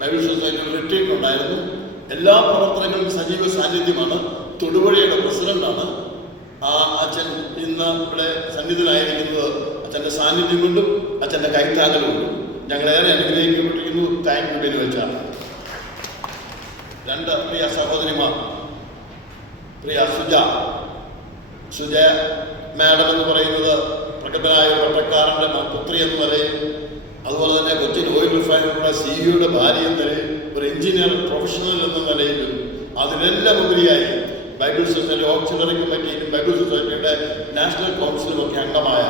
ബൈബിൾ സൊസൈറ്റിയിൽ റിട്രീറ്റ് ഉണ്ടായിരുന്നു. എല്ലാ പ്രവർത്തനങ്ങളും സജീവ സാന്നിധ്യമാണ്. തൊടുപുഴയുടെ പ്രസിഡന്റാണ്. ആ അച്ഛൻ ഇന്ന് ഇവിടെ സന്നിധിയിലായിരിക്കുന്നത് അച്ഛൻ്റെ സാന്നിധ്യം കൊണ്ടും അച്ഛൻ്റെ കൈത്താങ്ങൽ കൊണ്ടും ഞങ്ങളേറെ അനുഗ്രഹിക്കപ്പെട്ടിരിക്കുന്നു. Thank you very much. 2 പ്രിയ സഹോദരിമാർ, പ്രിയ സുജ മാഡം എന്ന് പറയുന്നത് പ്രഗത്ഭനായ ഒരു പട്ടക്കാരൻ്റെ പുത്രി എന്ന നിലയിൽ, അതുപോലെ തന്നെ കൊച്ചിൻ ഓയിൽ റിഫൈനറിയുടെ സിഇഒയുടെ ഭാര്യ എന്ന നിലയിൽ, ഒരു എഞ്ചിനീയർ പ്രൊഫഷണൽ എന്ന നിലയിലും അതിനെല്ലാം ഉപരിയായി ബൈബിൾ സൊസൈറ്റി ഓക്സിലറി കമ്മിറ്റിയിലും ബൈബിൾ സൊസൈറ്റിയുടെ നാഷണൽ കൗൺസിലും ഒക്കെ അംഗമായ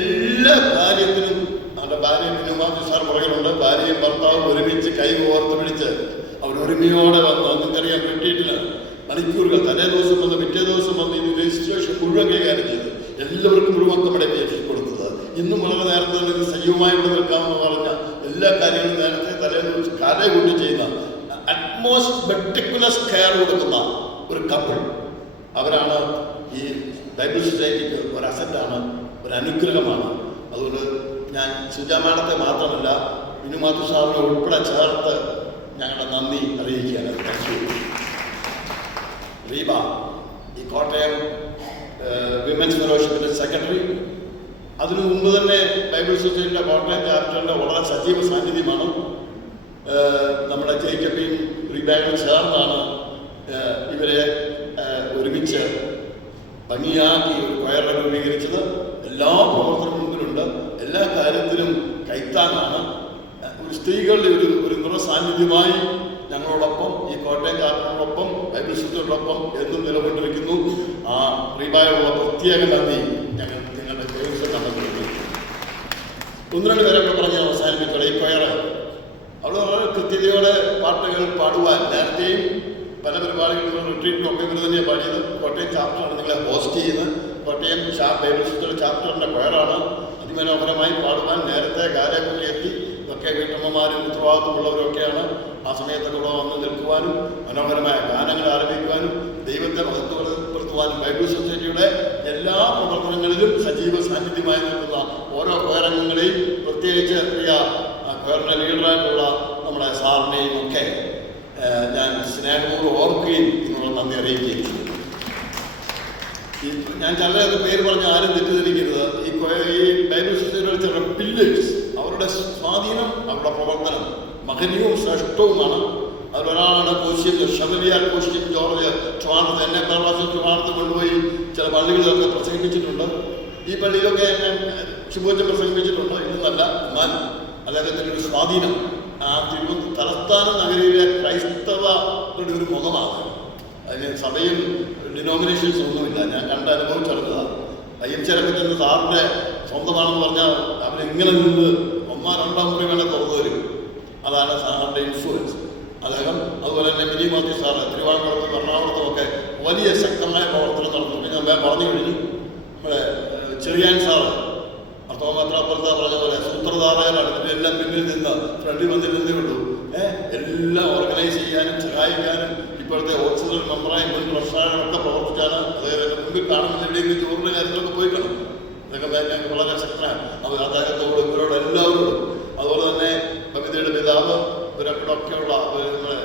എല്ലാ കാര്യത്തിലും അവരുടെ ഭാര്യ മിനുമാതി സാർ പുറകിലുണ്ട്. ഭാര്യയും ഭർത്താവും ഒരുമിച്ച് കൈ ഓർത്ത് പിടിച്ച് അവരൊരുമയോടെ വന്ന്, നിങ്ങൾക്കറിയാം റിട്രീറ്റിന് മണിക്കൂറുകൾ തലേ ദിവസം വന്ന് പിറ്റേ ദിവസം വന്ന് ഇത് രജിസ്ട്രേഷൻ മുഴുവൻ കൈകാര്യം ചെയ്ത് എല്ലാവർക്കും മുഴുവൻ അക്കോമഡേഷൻ കൊടുത്തത്. ഇന്നും വളരെ നേരത്തെ തന്നെ ഇത് സജീവമായി ഇവിടെ നിൽക്കാമെന്ന് പറഞ്ഞ എല്ലാ കാര്യങ്ങളും നേരത്തെ തലേ ദിവസം കാലേ കൊണ്ട് ചെയ്യുന്ന അറ്റ്മോസ്റ്റ് മെറ്റിക്കുലസ് കെയർ കൊടുക്കുന്ന ഒരു കപ്പിൾ. അവരാണ് ഈ ബൈബിൾ സൊസൈറ്റിക്ക് ഒരു അസറ്റാണ്, ഒരു അനുഗ്രഹമാണ്. അതുകൊണ്ട് ഞാൻ സുജാ മാഡത്തെ മാത്രമല്ല മിനുമാത്തു സാറിനെ ഉൾപ്പെടെ ചേർത്ത് ഞങ്ങളുടെ നന്ദി അറിയിക്കുകയാണ്. Thank you. റീബ, ഈ കോട്ടയം വിമൻസ് ഫെലോഷിപ്പിൻ്റെ സെക്രട്ടറി, അതിനു മുമ്പ് തന്നെ ബൈബിൾ സൊസൈറ്റിയുടെ കോട്ടയം ചാപ്റ്ററിൻ്റെ വളരെ സജീവ സാന്നിധ്യമാണ്. നമ്മുടെ ജേക്കബിയും റീബയും ചേർന്നാണ് ഇവരെ ഒരുമിച്ച് ഭംഗിയാക്കി ഒരു കൊയർ രൂപീകരിച്ചത്. എല്ലാ പ്രവർത്തനവും മുമ്പിലുണ്ട്, എല്ലാ കാര്യത്തിലും കൈത്താങ്ങാണ്. ഒരു സ്ത്രീകളുടെ ഒരു നിറസാന്നിധ്യമായി ഞങ്ങളോടൊപ്പം, ഈ കോട്ടയം ചാപ്റ്ററിനോടൊപ്പം, ബൈബിൾ സൊസൈറ്റിയോടൊപ്പം എന്നും നിലകൊണ്ടിരിക്കുന്നു. ആ റീബായുള്ള പ്രത്യേക നന്ദി ഞങ്ങൾ നിങ്ങളുടെ ദിവസം കണ്ടെത്തുന്നു. 1-2 പേരൊക്കെ പറഞ്ഞ് അവസാനിപ്പിച്ചോളെ. ഈ കൊയർ അവൾ വളരെ കൃത്യതയോടെ പാട്ടുകൾ പാടുവാൻ നേരത്തെയും പല പരിപാടികളിലും റിട്രീറ്റിലും ഒക്കെ ഇവർ തന്നെയാണ് പാടിയത്. കോട്ടയം ചാപ്റ്ററാണ് നിങ്ങളെ ഹോസ്റ്റ് ചെയ്യുന്നത്. കോട്ടയം ബൈബിൾ സൊസൈറ്റി ചാപ്റ്ററിൻ്റെ കൊയറാണ്. അതിമനോഹരമായി പാടുവാൻ നേരത്തെ കാലങ്ങളിൽ എത്തി. ഇതൊക്കെ വീട്ടമ്മമാരും ഉത്തരവാദിത്തമുള്ളവരൊക്കെയാണ്. ആ സമയത്തൊക്കെ ഇവിടെ വന്ന് നിൽക്കുവാനും മനോഹരമായ ഗാനങ്ങൾ ആരംഭിക്കുവാനും ദൈവത്തെ മഹത്വപ്പെടുത്തുവാനും ബൈബിൾ സൊസൈറ്റിയുടെ എല്ലാ പ്രവർത്തനങ്ങളിലും സജീവ സാന്നിധ്യമായി നിൽക്കുന്ന ഓരോ കൊയറംഗങ്ങളെയും, പ്രത്യേകിച്ച് പ്രിയ കൊയറിൻ്റെ ലീഡറായിട്ടുള്ള നമ്മുടെ സാറിനെയും ഒക്കെ ഞാൻ സ്നേഹപൂർവ്വം ഓർക്കുകയും ഇതിനുള്ള നന്ദി അറിയിക്കുകയും ചെയ്തു. ഞാൻ ചിലരൊക്കെ പേര് പറഞ്ഞ് ആരും തെറ്റിദ്ധരിക്കരുത്. ഈ ബൈബിൾ സൊസൈറ്റിയുടെ ചില പില്ലേഴ്സ്, അവരുടെ സ്വാധീനം, അവരുടെ പ്രവർത്തനം മഹനീയവും ശ്രേഷ്ഠവുമാണ്. അതിലൊരാളാണ് ഷമലിയാർ കോസ്റ്റ്യം ജോർജ്. ട്രിവാൻഡ്രത്ത് എന്നെ പ്രാവശ്യം ട്രിവാൻഡ്രത്ത് കൊണ്ടുപോയി ചില പള്ളികളിലൊക്കെ പ്രസംഗിപ്പിച്ചിട്ടുണ്ട്. ഈ പള്ളിയിലൊക്കെ എന്നെ ശുഭോച്ചം പ്രസംഗിപ്പിച്ചിട്ടുണ്ട്. ഇന്നല്ല, എന്നാൽ അദ്ദേഹത്തിൻ്റെ ഒരു സ്വാധീനം ആ തലസ്ഥാന നഗരിയിലെ ക്രൈസ്തവരുടെ ഒരു മുഖമാണ്. അതിന് സഭയും ഡിനോമിനേഷൻസ് ഒന്നുമില്ല. ഞാൻ കണ്ട അനുഭവിച്ചറിഞ്ഞതാണ്. അയ്യച്ചരൊക്കെ ചെന്ന് സാറിൻ്റെ സ്വന്തമാണെന്ന് പറഞ്ഞാൽ അവരിങ്ങനെ നിന്ന് 1-2 മുറി വേണേൽ തുറന്നു വരും. അതാണ് സാറിൻ്റെ ഇൻഫ്ലുവൻസ്. അദ്ദേഹം അതുപോലെ തന്നെ മിനിമാത്യു സാറ് തിരുവാങ്കുളത്തും എറണാകുളത്തും ഒക്കെ വലിയ ശക്തമായ പ്രവർത്തനം നടത്തുന്നു. ഞാൻ പറഞ്ഞു കഴിഞ്ഞു. നമ്മുടെ ചെറിയാൻ സാറ് അർത്ഥമാത്രപ്പുറത്ത് പറഞ്ഞ പോലെ സൂത്രധാരകരാണ്. ഇതിനെല്ലാം പിന്നിൽ നിന്ന് ഫ്രണ്ടിൽ വന്നിരുന്നേ ഉള്ളൂ. എല്ലാം ഓർഗനൈസ് ചെയ്യാനും സഹായിക്കാനും ഇപ്പോഴത്തെ ഓക്സിജൻ മെമ്പറായി മുൻ പ്രശ്നങ്ങളൊക്കെ പ്രവർത്തിച്ചാണ്. അദ്ദേഹത്തിൻ്റെ മുമ്പിൽ കാണുമ്പോൾ എവിടെയെങ്കിലും ചോറിൻ്റെ കാര്യത്തിലൊക്കെ പോയി കാണും. ഇതൊക്കെ ഞങ്ങൾക്ക് വളരെ ശക്തനാണ്. അപ്പോൾ അദ്ദേഹത്തോട് ഇവരോട് എല്ലാവരോടും, അതുപോലെ തന്നെ കവിതയുടെ പിതാവ് ഇവരൊക്കെയുള്ള നമ്മുടെ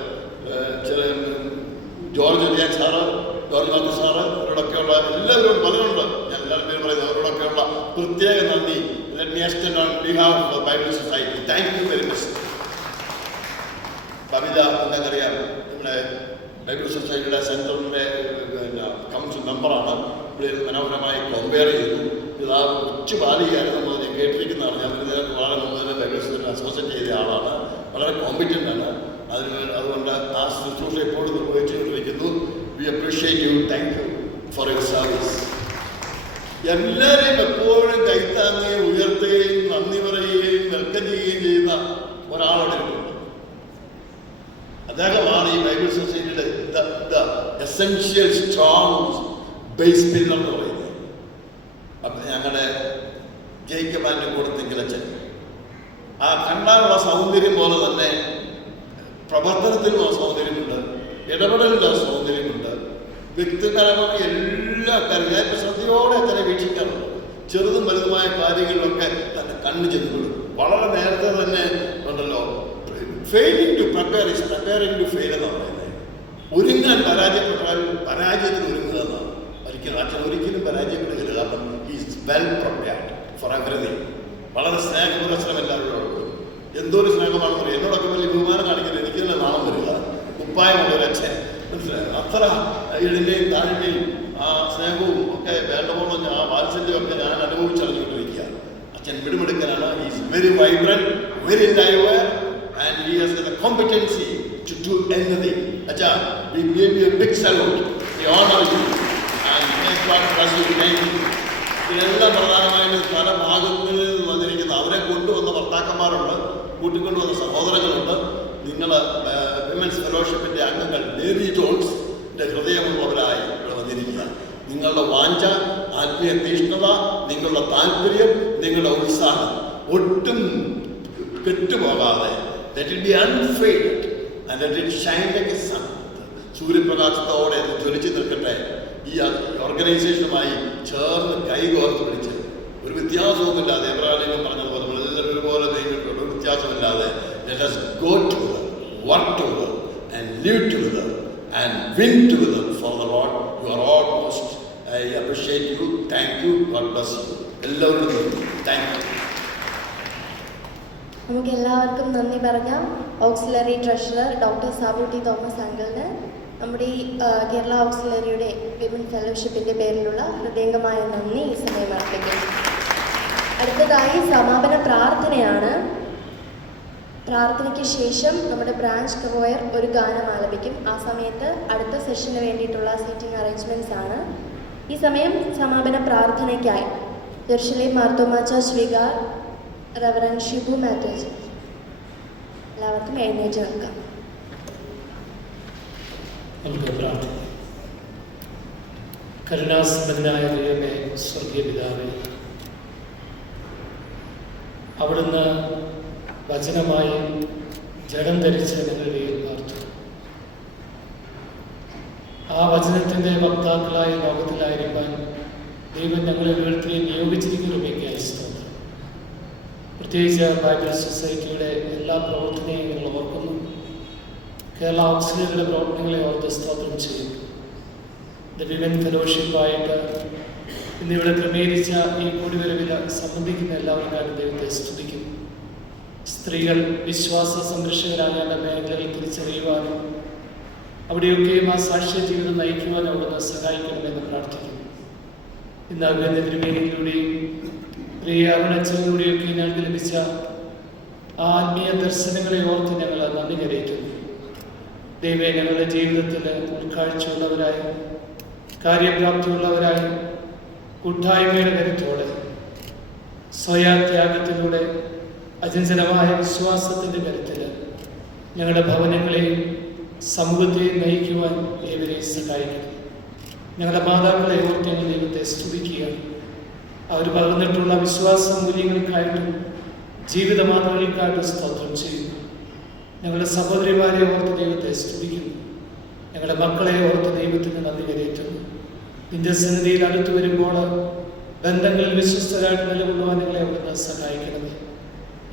ജോർജ് ഡിയാൻ സാറ്, ജോർജ് മാത്യു സാറ്, ഇവരോടൊക്കെയുള്ള എല്ലാവരോടും പലരുണ്ട്. ഞാൻ എല്ലാവരും പേര് പറയുന്നത്. അവരോടൊക്കെയുള്ള പ്രത്യേക നന്ദി. Let me extend on behalf of Bible society. Thank you very much. Kavitha നിങ്ങൾക്കറിയാം, നമ്മുടെ ബൈബിൾ സൊസൈറ്റിയുടെ സെൻട്രലിൻ്റെ കൗൺസിൽ മെമ്പറാണ്. ഇവിടെ മനോഹരമായി കമ്പയർ ചെയ്തു. ഇത് ആ കൊച്ചു ബാലികയായിരുന്നു നമ്മൾ ഞാൻ കേട്ടിരിക്കുന്നതാണ്. ഞാൻ ഇതിനകത്ത് വളരെ മുമ്പ് ബൈബിൾ സൊസൈറ്റി അസോസിയേറ്റ് ചെയ്ത ആളാണ്. വളരെ കോമ്പിറ്റൻ്റ് ആണ്. അതുകൊണ്ട് ആ ശുശ്രൂഷ എപ്പോഴും നിർവഹിച്ചുകൊണ്ടിരിക്കുന്നു. We appreciate you. Thank you for your service. എല്ലാവരെയും എപ്പോഴും കൈത്താങ്ങുകയും ഉയർത്തുകയും നന്ദി പറയുകയും വെൽക്കം ചെയ്യുകയും ചെയ്യുന്ന ഒരാളെടുക്കുന്നുണ്ട്. അദ്ദേഹമാണ് ഈ ബൈബിൾ സൊസൈറ്റിയുടെ എസെൻഷ്യൽ സ്ട്രോങ് ബേസ് പില്ലർ എന്ന് പറയുന്നത്. അപ്പം ഞങ്ങളുടെ ജയിക്കബാൻ്റെ കൂടത്തെങ്കിലച്ഛൻ ആ കണ്ടാലുള്ള സൗന്ദര്യം പോലെ തന്നെ പ്രവർത്തനത്തിലും ആ സൗന്ദര്യമുണ്ട്, ഇടപെടലിലും ആ സൗന്ദര്യമുണ്ട്. വ്യക്തിപരമായ എല്ലാ കാര്യങ്ങളും ശ്രദ്ധയോടെ തന്നെ വീക്ഷിക്കാറുണ്ട്. ചെറുതും വലുതുമായ കാര്യങ്ങളിലൊക്കെ തന്നെ കണ്ണു ചെന്നുകൊടുക്കും. വളരെ നേരത്തെ തന്നെ ഉണ്ടല്ലോ, failing to prepare is preparing to fail എന്ന് പറയുന്നത്. ഒരുങ്ങാൻ പരാജയപ്പെട്ടാൽ പരാജയത്തിന് ഒരുങ്ങുക എന്നാണ്. അച്ഛൻ ഒരിക്കലും പരാജയപ്പെടുകയില്ല. കാരണം is well prepared for everything. വളരെ സ്നേഹപുരസ്സരം എല്ലാവരോടും. എന്തോ ഒരു സ്നേഹമാണെന്ന് പറയും. എന്നോടൊക്കെ വലിയ ബഹുമാനം കാണിക്കുന്നത് എനിക്ക് തന്നെ നാണം വരിക. കുപ്പായമുള്ള ഒരു അച്ഛൻ, മനസ്സിലായോ? അത്ര ഇടിൻ്റെയും താഴ്മയും ആ സ്നേഹവും ഒക്കെ വേണ്ടപോലെ ആ വാത്സല്യമൊക്കെ ഞാൻ അനുഭവിച്ചറിഞ്ഞുകൊണ്ടിരിക്കുക. അച്ഛൻ മിടുമിടുക്കനാണ്. Is very vibrant, very diverse, and he has the competency to do anything. Acha, we give you a big salute. We honor you and may God bless you. Thank you. ഇതെല്ലാം പ്രധാനമായും പല ഭാഗങ്ങളിൽ നിന്ന് വന്നിരിക്കുന്ന അവരെ കൊണ്ടുവന്ന ഭർത്താക്കന്മാരുണ്ട്, കൂട്ടിക്കൊണ്ടുവന്ന സഹോദരങ്ങളുണ്ട്. നിങ്ങൾ വിമൻസ് ഫെലോഷിപ്പിൻ്റെ അംഗങ്ങൾ മേരി ജോൺസിൻ്റെ ഹൃദയമുള്ളവരായി ഇവിടെ വന്നിരിക്കുക. നിങ്ങളുടെ വാഞ്ച, ആത്മീയ തീഷ്ണത, നിങ്ങളുടെ താല്പര്യം, നിങ്ങളുടെ ഉത്സാഹം ഒട്ടും കെട്ടുപോകാതെ let it be unfaded and let it shine like a sun. സൂര്യപ്രകാശത്തോടെ അത് ജ്വലിച്ച് നിൽക്കട്ടെ. ഈ ഓർഗനൈസേഷനുമായി ചേർന്ന് കൈകോർത്ത് പിടിച്ച് ഒരു വ്യത്യാസവുമില്ലാതെ എബ്രാഹിം പറഞ്ഞതുപോലെ നമ്മളെല്ലാവരും ഒരുപോലെ ദൈവത്തിലുള്ള ഒരു വ്യത്യാസമില്ലാതെ let us go together, work together and live together and win together for the Lord. You are all most. I appreciate you. Thank you. God bless you. എല്ലാവരും thank you. നമുക്ക് എല്ലാവർക്കും നന്ദി പറയാം. Auxiliary treasurer doctor Sabu T Thomas അങ്കിളിന് നമ്മുടെ ഈ Kerala ഓക്സിലറിയുടെ women ഫെലോഷിപ്പിൻ്റെ പേരിലുള്ള ഹൃദയംഗമായ നന്ദി ഈ സമയം അർപ്പിക്കുന്നു. അടുത്തതായി സമാപന പ്രാർത്ഥനയാണ്. പ്രാർത്ഥനയ്ക്ക് ശേഷം നമ്മുടെ ബ്രാഞ്ച് കവോയർ ഒരു ഗാനം ആലപിക്കും. ആ സമയത്ത് അടുത്ത സെഷന് വേണ്ടിയിട്ടുള്ള സീറ്റിംഗ് അറേഞ്ച്മെൻറ്റ്സ് ആണ്. ഈ സമയം സമാപന പ്രാർത്ഥനയ്ക്കായി Jerusalem Marthoma church vicar reverend Shibu Mathews. എല്ലാവർക്കും എഴുന്നേറ്റ് നിൽക്കാം. നമുക്ക് പ്രാർത്ഥിക്കാം. കരുണാസമ്പന്നനായ ദൈവമേ, സ്വർഗീയ പിതാവേ, അവിടുന്ന് വചനമായി ജഡം ധരിച്ച ഞങ്ങളുടെ പാർത്തു. ആ വചനത്തിൻ്റെ വക്താക്കളായ ലോകത്തിലായിരിക്കാൻ ദൈവം ഞങ്ങളെ ഓരോരുത്തരെയും നിയോഗിച്ചിരിക്കുന്നതിലേക്കായി സ്തോത്രം. പ്രത്യേകിച്ച് ബൈബിൾ സൊസൈറ്റിയുടെ എല്ലാ പ്രവർത്തനവും ഞങ്ങൾ ഓർക്കുന്നു. കേരള ഓക്സിലറിയുടെ പ്രവർത്തനങ്ങളെ ഓർത്ത് സ്തോത്രം ചെയ്യുന്നു. ദ വിമൻ ഫെലോഷിപ്പായിട്ട് ഇന്നിവിടെ ക്രമീകരിച്ച ഈ കൂടിവരവിൽ സംബന്ധിക്കുന്ന എല്ലാവർക്കാരും ദൈവത്തെ സ്തുതിക്കുന്നു. സ്ത്രീകൾ വിശ്വാസ സംരക്ഷകരാകേണ്ട മേഖലകൾ തിരിച്ചറിയുവാനും അവിടെയൊക്കെയും ആ സാക്ഷ്യ ജീവിതം നയിക്കുവാനും അവിടുന്ന് സഹായിക്കണമെന്ന് പ്രാർത്ഥിക്കുന്നു. ഇന്ന് അഭിനന്ദ തിരുമേനിയിലൂടെയും പ്രിയ അരുണച്ചയിലൂടെയൊക്കെ ഞങ്ങൾക്ക് ലഭിച്ച ആത്മീയ ദർശനങ്ങളെ ഓർത്ത് ഞങ്ങൾ നന്ദി കരയിക്കുന്നു. ദൈവമേ, ഞങ്ങളുടെ ജീവിതത്തിൽ ഉൾക്കാഴ്ചയുള്ളവരായും കാര്യപ്രാപ്തിയുള്ളവരായും കൂട്ടായ്മയുടെ കരുത്തോടെ സ്വയാത്യാഗത്തിലൂടെ അചഞ്ചലമായ വിശ്വാസത്തിൻ്റെ കരുത്തിൽ ഞങ്ങളുടെ ഭവനങ്ങളെയും സമൂഹത്തെയും നയിക്കുവാൻ ഏവരെയും സഹായിക്കണം. ഞങ്ങളുടെ മാതാക്കളെ ഓർത്ത് ഞങ്ങൾ ദൈവത്തെ സ്തുതിക്കുകയാണ്. അവർ പകർന്നിട്ടുള്ള വിശ്വാസ മൂല്യങ്ങൾക്കായിട്ടും ജീവിത മാതൃകകൾക്കായിട്ടും സ്തോത്രം ചെയ്യുന്നു. ഞങ്ങളുടെ സഹോദരിമാരെ ഓർത്ത് ദൈവത്തെ സ്തുതിക്കുന്നു. ഞങ്ങളുടെ മക്കളെ ഓർത്ത് ദൈവത്തിന് നന്ദി കരയറ്റുന്നു. നിന്റെ സന്നിധിയിൽ അടുത്തു വരുമ്പോൾ ബന്ധങ്ങളിൽ വിശ്വസ്തരായിട്ട് നിലകൊള്ളുവാൻ ഞങ്ങളെ അവിടുന്ന് സഹായിക്കണമേ.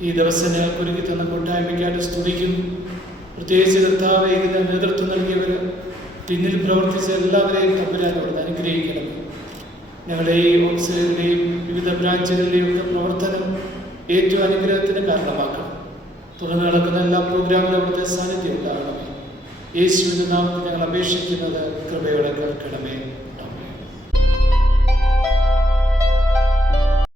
ഈ ദിവസം ഞങ്ങൾക്ക് ഒരുക്കി തന്ന കൂട്ടായ്മയ്ക്കായിട്ട് സ്തുതിക്കുന്നു. പ്രത്യേകിച്ച് കർത്താവേ, ഇതിന് നേതൃത്വം നൽകിയവർ, പിന്നിൽ പ്രവർത്തിച്ച എല്ലാവരെയും തമ്പുരാൻ അവിടുന്ന് അനുഗ്രഹിക്കണമേ. ഞങ്ങളുടെ ഈ ഓക്സിലറിയുടെയും വിവിധ ബ്രാഞ്ചുകളുടെയും ഒക്കെ പ്രവർത്തനം ഏറ്റവും അനുഗ്രഹത്തിന് കാരണമാക്കണം. തുടർന്ന് നടക്കുന്ന എല്ലാ പ്രോഗ്രാമിലും അവിടുത്തെ സാന്നിധ്യം ഉണ്ടാകണമേ. യേശുവിന്റെ നാമത്തിൽ ഞങ്ങൾ അപേക്ഷിക്കുന്നത് കൃപയോടെ.